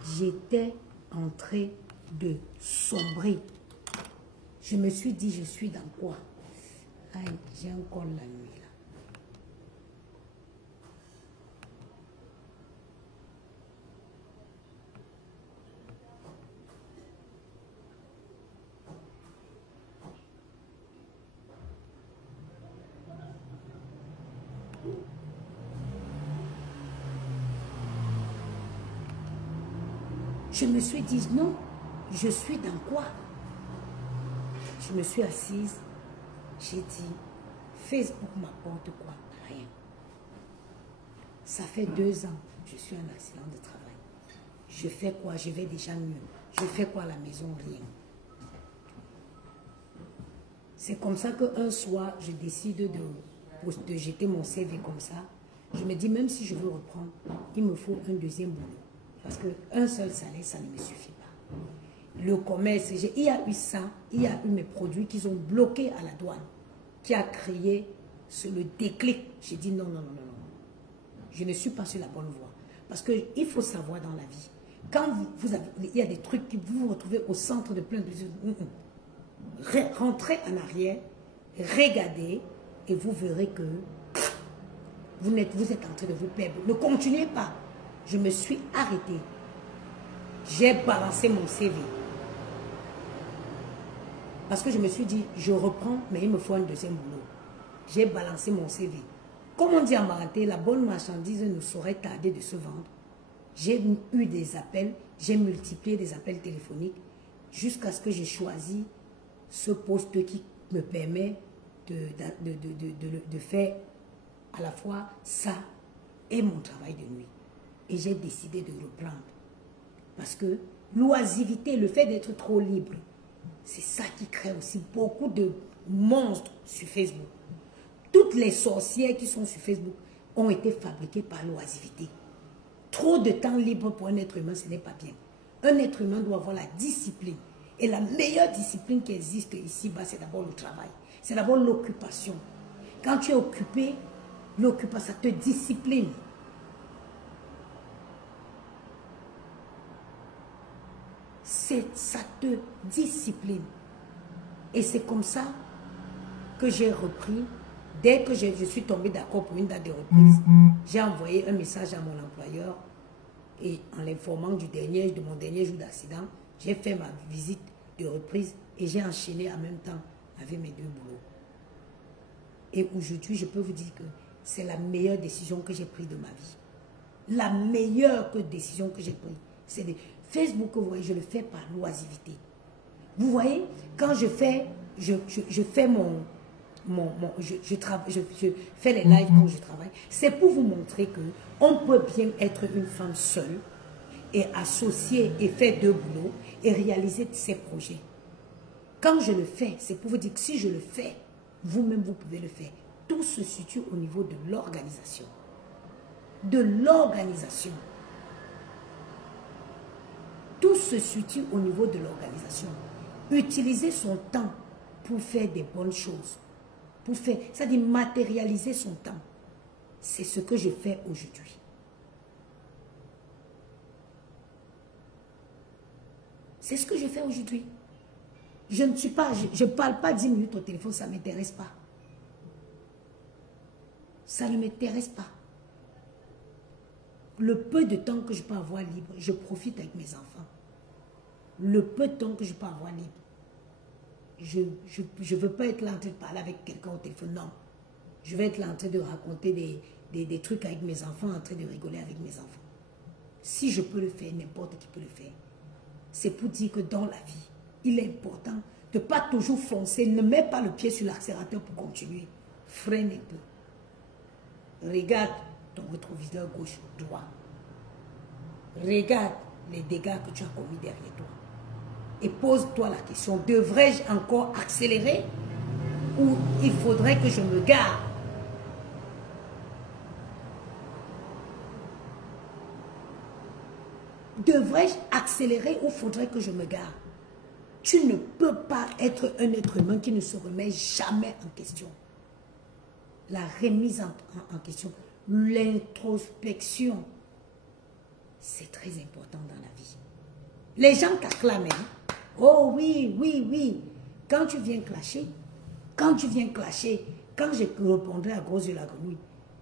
j'étais en train de sombrer. Je me suis dit, je suis dans quoi? Aïe, j'ai encore la nuit là. Je me suis dit, non, je suis dans quoi? Je me suis assise, j'ai dit, Facebook m'apporte quoi? Rien. Ça fait 2 ans, je suis en accident de travail. Je fais quoi? Je vais déjà mieux. Je fais quoi à la maison? Rien. C'est comme ça qu'un soir, je décide de jeter mon CV comme ça. Je me dis, même si je veux reprendre, il me faut un deuxième boulot. Parce qu'un seul salaire, ça ne me suffit pas. Le commerce, il y a eu ça, il y a eu mes produits qu'ils ont bloqués à la douane, qui a créé le déclic. J'ai dit non, non, non, non, non. Je ne suis pas sur la bonne voie. Parce qu'il faut savoir dans la vie, quand il y a des trucs que vous vous retrouvez au centre de plein de... Rentrez en arrière, regardez, et vous verrez que vous êtes en train de vous perdre. Ne continuez pas. Je me suis arrêtée. J'ai balancé mon CV. Parce que je me suis dit, je reprends, mais il me faut un deuxième boulot. J'ai balancé mon CV. Comme on dit en Marantais, la bonne marchandise ne saurait tarder de se vendre. J'ai eu des appels, j'ai multiplié des appels téléphoniques jusqu'à ce que j'ai choisi ce poste qui me permet de faire à la fois ça et mon travail de nuit. Et j'ai décidé de reprendre. Parce que l'oisivité, le fait d'être trop libre, c'est ça qui crée aussi beaucoup de monstres sur Facebook. Toutes les sorcières qui sont sur Facebook ont été fabriquées par l'oisivité. Trop de temps libre pour un être humain, ce n'est pas bien. Un être humain doit avoir la discipline. Et la meilleure discipline qui existe ici-bas, c'est d'abord le travail. C'est d'abord l'occupation. Quand tu es occupé, l'occupation, ça te discipline. Ça te discipline. Et c'est comme ça que j'ai repris. Dès que je suis tombée d'accord pour une date de reprise, j'ai envoyé un message à mon employeur et en l'informant de mon dernier jour d'accident, j'ai fait ma visite de reprise et j'ai enchaîné en même temps avec mes 2 boulots. Et aujourd'hui, je peux vous dire que c'est la meilleure décision que j'ai prise de ma vie. La meilleure décision que j'ai prise, c'est de Facebook, vous voyez, je le fais par l'oisivité. Vous voyez, quand je fais je fais les lives quand je travaille, c'est pour vous montrer que on peut bien être une femme seule et associer et faire 2 boulots et réaliser ses projets. Quand je le fais, c'est pour vous dire que si je le fais, vous-même vous pouvez le faire. Tout se situe au niveau de l'organisation. De l'organisation. Tout se situe au niveau de l'organisation. Utiliser son temps pour faire des bonnes choses. Pour faire, c'est-à-dire matérialiser son temps. C'est ce que je fais aujourd'hui. C'est ce que je fais aujourd'hui. Je ne suis pas, je parle pas 10 minutes au téléphone, ça ne m'intéresse pas. Ça ne m'intéresse pas. Le peu de temps que je peux avoir libre, je profite avec mes enfants. Le peu de temps que je peux avoir libre. Je ne veux pas être là en train de parler avec quelqu'un au téléphone, non. Je vais être là en train de raconter des trucs avec mes enfants, en train de rigoler avec mes enfants. Si je peux le faire, n'importe qui peut le faire. C'est pour dire que dans la vie, il est important de ne pas toujours foncer. Ne mets pas le pied sur l'accélérateur pour continuer. Freine un peu. Regarde ton rétroviseur gauche, droit. Regarde les dégâts que tu as commis derrière toi. Et pose-toi la question, devrais-je encore accélérer ou il faudrait que je me gare? Devrais-je accélérer ou faudrait que je me gare? Tu ne peux pas être un être humain qui ne se remet jamais en question. La remise en question, l'introspection, c'est très important dans la vie. Les gens t'acclament. Hein? Oh oui, oui, oui. Quand tu viens clasher, quand je répondrais à cause de la grenouille,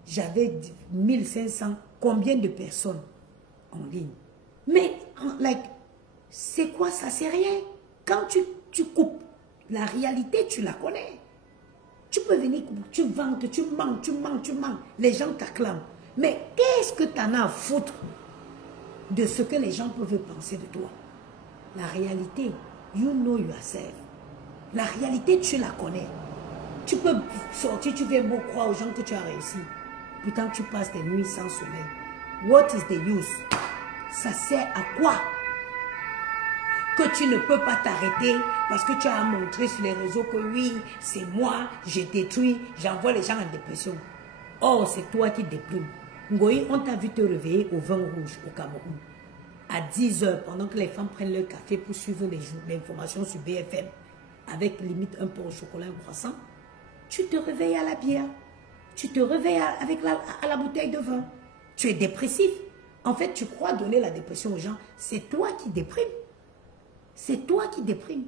j'avais 1500, combien de personnes en ligne? Mais, c'est quoi ça? C'est rien. Quand tu coupes, la réalité, tu la connais. Tu peux venir, tu vantes, tu manques. Les gens t'acclament. Mais qu'est-ce que tu en as à foutre de ce que les gens peuvent penser de toi? La réalité, you know yourself. La réalité, tu la connais. Tu peux sortir, tu viens beau croire aux gens que tu as réussi. Pourtant, tu passes des nuits sans sommeil. What is the use? Ça sert à quoi? Que tu ne peux pas t'arrêter parce que tu as montré sur les réseaux que oui, c'est moi, j'ai détruit, j'envoie les gens en dépression. Oh, c'est toi qui déprimes. Ngoï, on t'a vu te réveiller au vin rouge au Cameroun. À 10 h, pendant que les femmes prennent leur café pour suivre l'information sur BFM, avec limite un peu au chocolat, un croissant, tu te réveilles à la bière. Tu te réveilles avec à la bouteille de vin. Tu es dépressif. En fait, tu crois donner la dépression aux gens. C'est toi qui déprimes. C'est toi qui déprimes.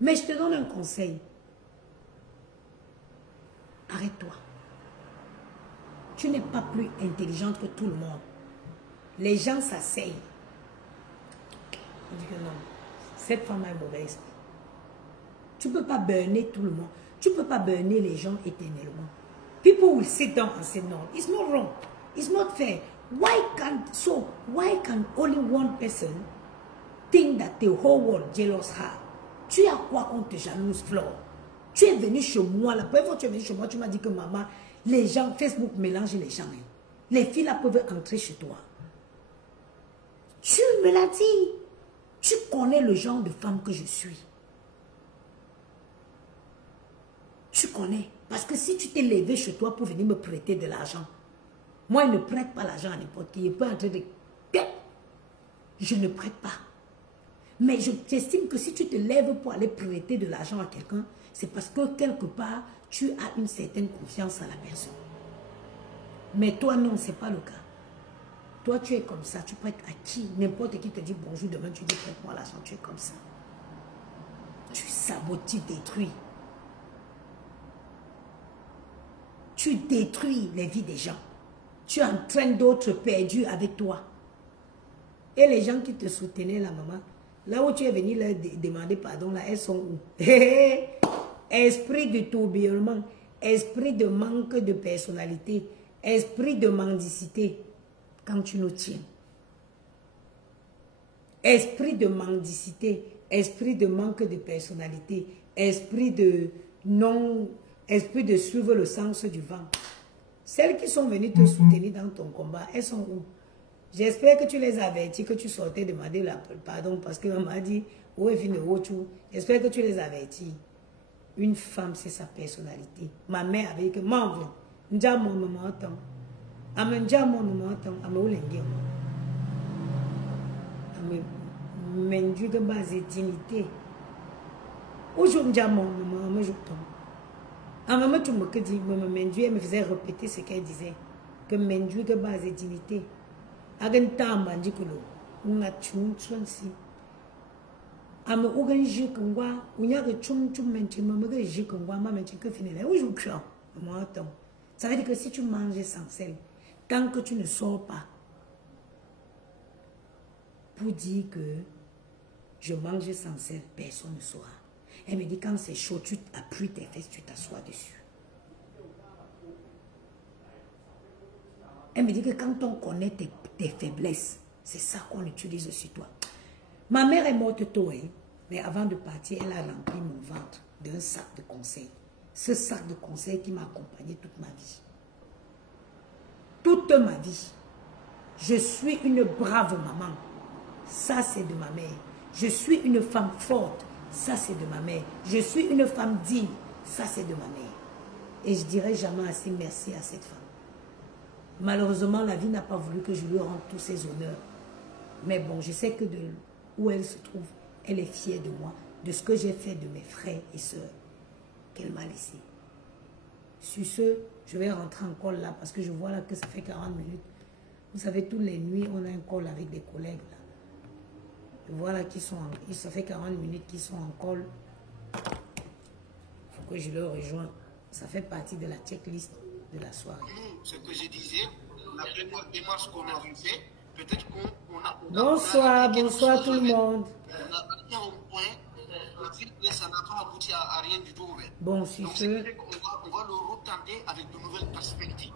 Mais je te donne un conseil. Arrête-toi. Tu n'es pas plus intelligente que tout le monde. Les gens s'asseyent. On dit que non. Cette femme a un mauvais esprit. Tu ne peux pas burner tout le monde. Tu ne peux pas burner les gens éternellement. People will sit down and say no. It's not wrong. It's not fair. Why can only one person think that the whole world jealous her? Tu as quoi qu'on te jalouse, Flore? Tu es venu chez moi, la première fois que tu es venu chez moi, tu m'as dit que maman, les gens, Facebook mélange les gens. Hein. Les filles là peuvent entrer chez toi. Tu me l'as dit. Tu connais le genre de femme que je suis. Tu connais. Parce que si tu t'es levé chez toi pour venir me prêter de l'argent, moi, je ne prête pas l'argent à n'importe qui. Je peux entrer de... Je ne prête pas. Mais j'estime que si tu te lèves pour aller prêter de l'argent à quelqu'un, c'est parce que quelque part, tu as une certaine confiance à la personne. Mais toi, non, ce n'est pas le cas. Toi, tu es comme ça. Tu prêtes à qui? N'importe qui te dit bonjour, demain tu dis prête-moi l'argent. Tu es comme ça. Tu sabotes, tu détruis. Tu détruis les vies des gens. Tu entraînes d'autres perdus avec toi. Et les gens qui te soutenaient, la maman, là où tu es venu leur demander pardon, là, elles sont où? Esprit de tourbillonnement, esprit de manque de personnalité, esprit de mendicité, quand tu nous tiens. Esprit de mendicité, esprit de manque de personnalité, esprit de suivre le sens du vent. Celles qui sont venues te soutenir dans ton combat, elles sont où? J'espère que tu les avertis, que tu sortais demander pardon parce que maman m'a dit, j'espère que tu les avertis. Une femme, c'est sa personnalité. Ma mère avait dit que maman, elle me faisait répéter ce qu'elle disait. Que Mendju de base et dignité. Agentamba dit que l'eau. On a tchum si. Ame ougan jikangwa. On y a que tchum menti. Maman que jikangwa. Maman que finit là. Où je crois. Moi attends. Ça veut dire que si tu manges sans sel, tant que tu ne sors pas pour dire que je mange sans sel, personne ne saura. Elle me dit quand c'est chaud, tu appuies tes fesses, tu t'assois dessus. Elle me dit que quand on connaît tes faiblesses, c'est ça qu'on utilise sur toi. Ma mère est morte tôt, hein, mais avant de partir, elle a rempli mon ventre d'un sac de conseils. Ce sac de conseils qui m'a accompagné toute ma vie. Toute ma vie. Je suis une brave maman. Ça, c'est de ma mère. Je suis une femme forte. Ça, c'est de ma mère. Je suis une femme digne. Ça, c'est de ma mère. Et je dirai jamais assez merci à cette femme. Malheureusement, la vie n'a pas voulu que je lui rende tous ses honneurs. Mais bon, je sais que de où elle se trouve, elle est fière de moi, de ce que j'ai fait de mes frères et sœurs qu'elle m'a laissé. Sur ce, je vais rentrer encore là parce que je vois là que ça fait 40 minutes. Vous savez, toutes les nuits, on a un call avec des collègues. Là. Et voilà qu'ils sont ça fait 40 minutes qu'ils sont en call. Il faut que je le rejoigne. Ça fait partie de la checklist de la soirée. Nous, ce que je disais, la première démarche qu'on a fait, peut-être qu'on a... Bonsoir, bonsoir tout le monde. On a arrivé à un point, mais ça n'a pas abouti à rien du tout. Bon, si donc, ce... on va le retenter avec de nouvelles perspectives.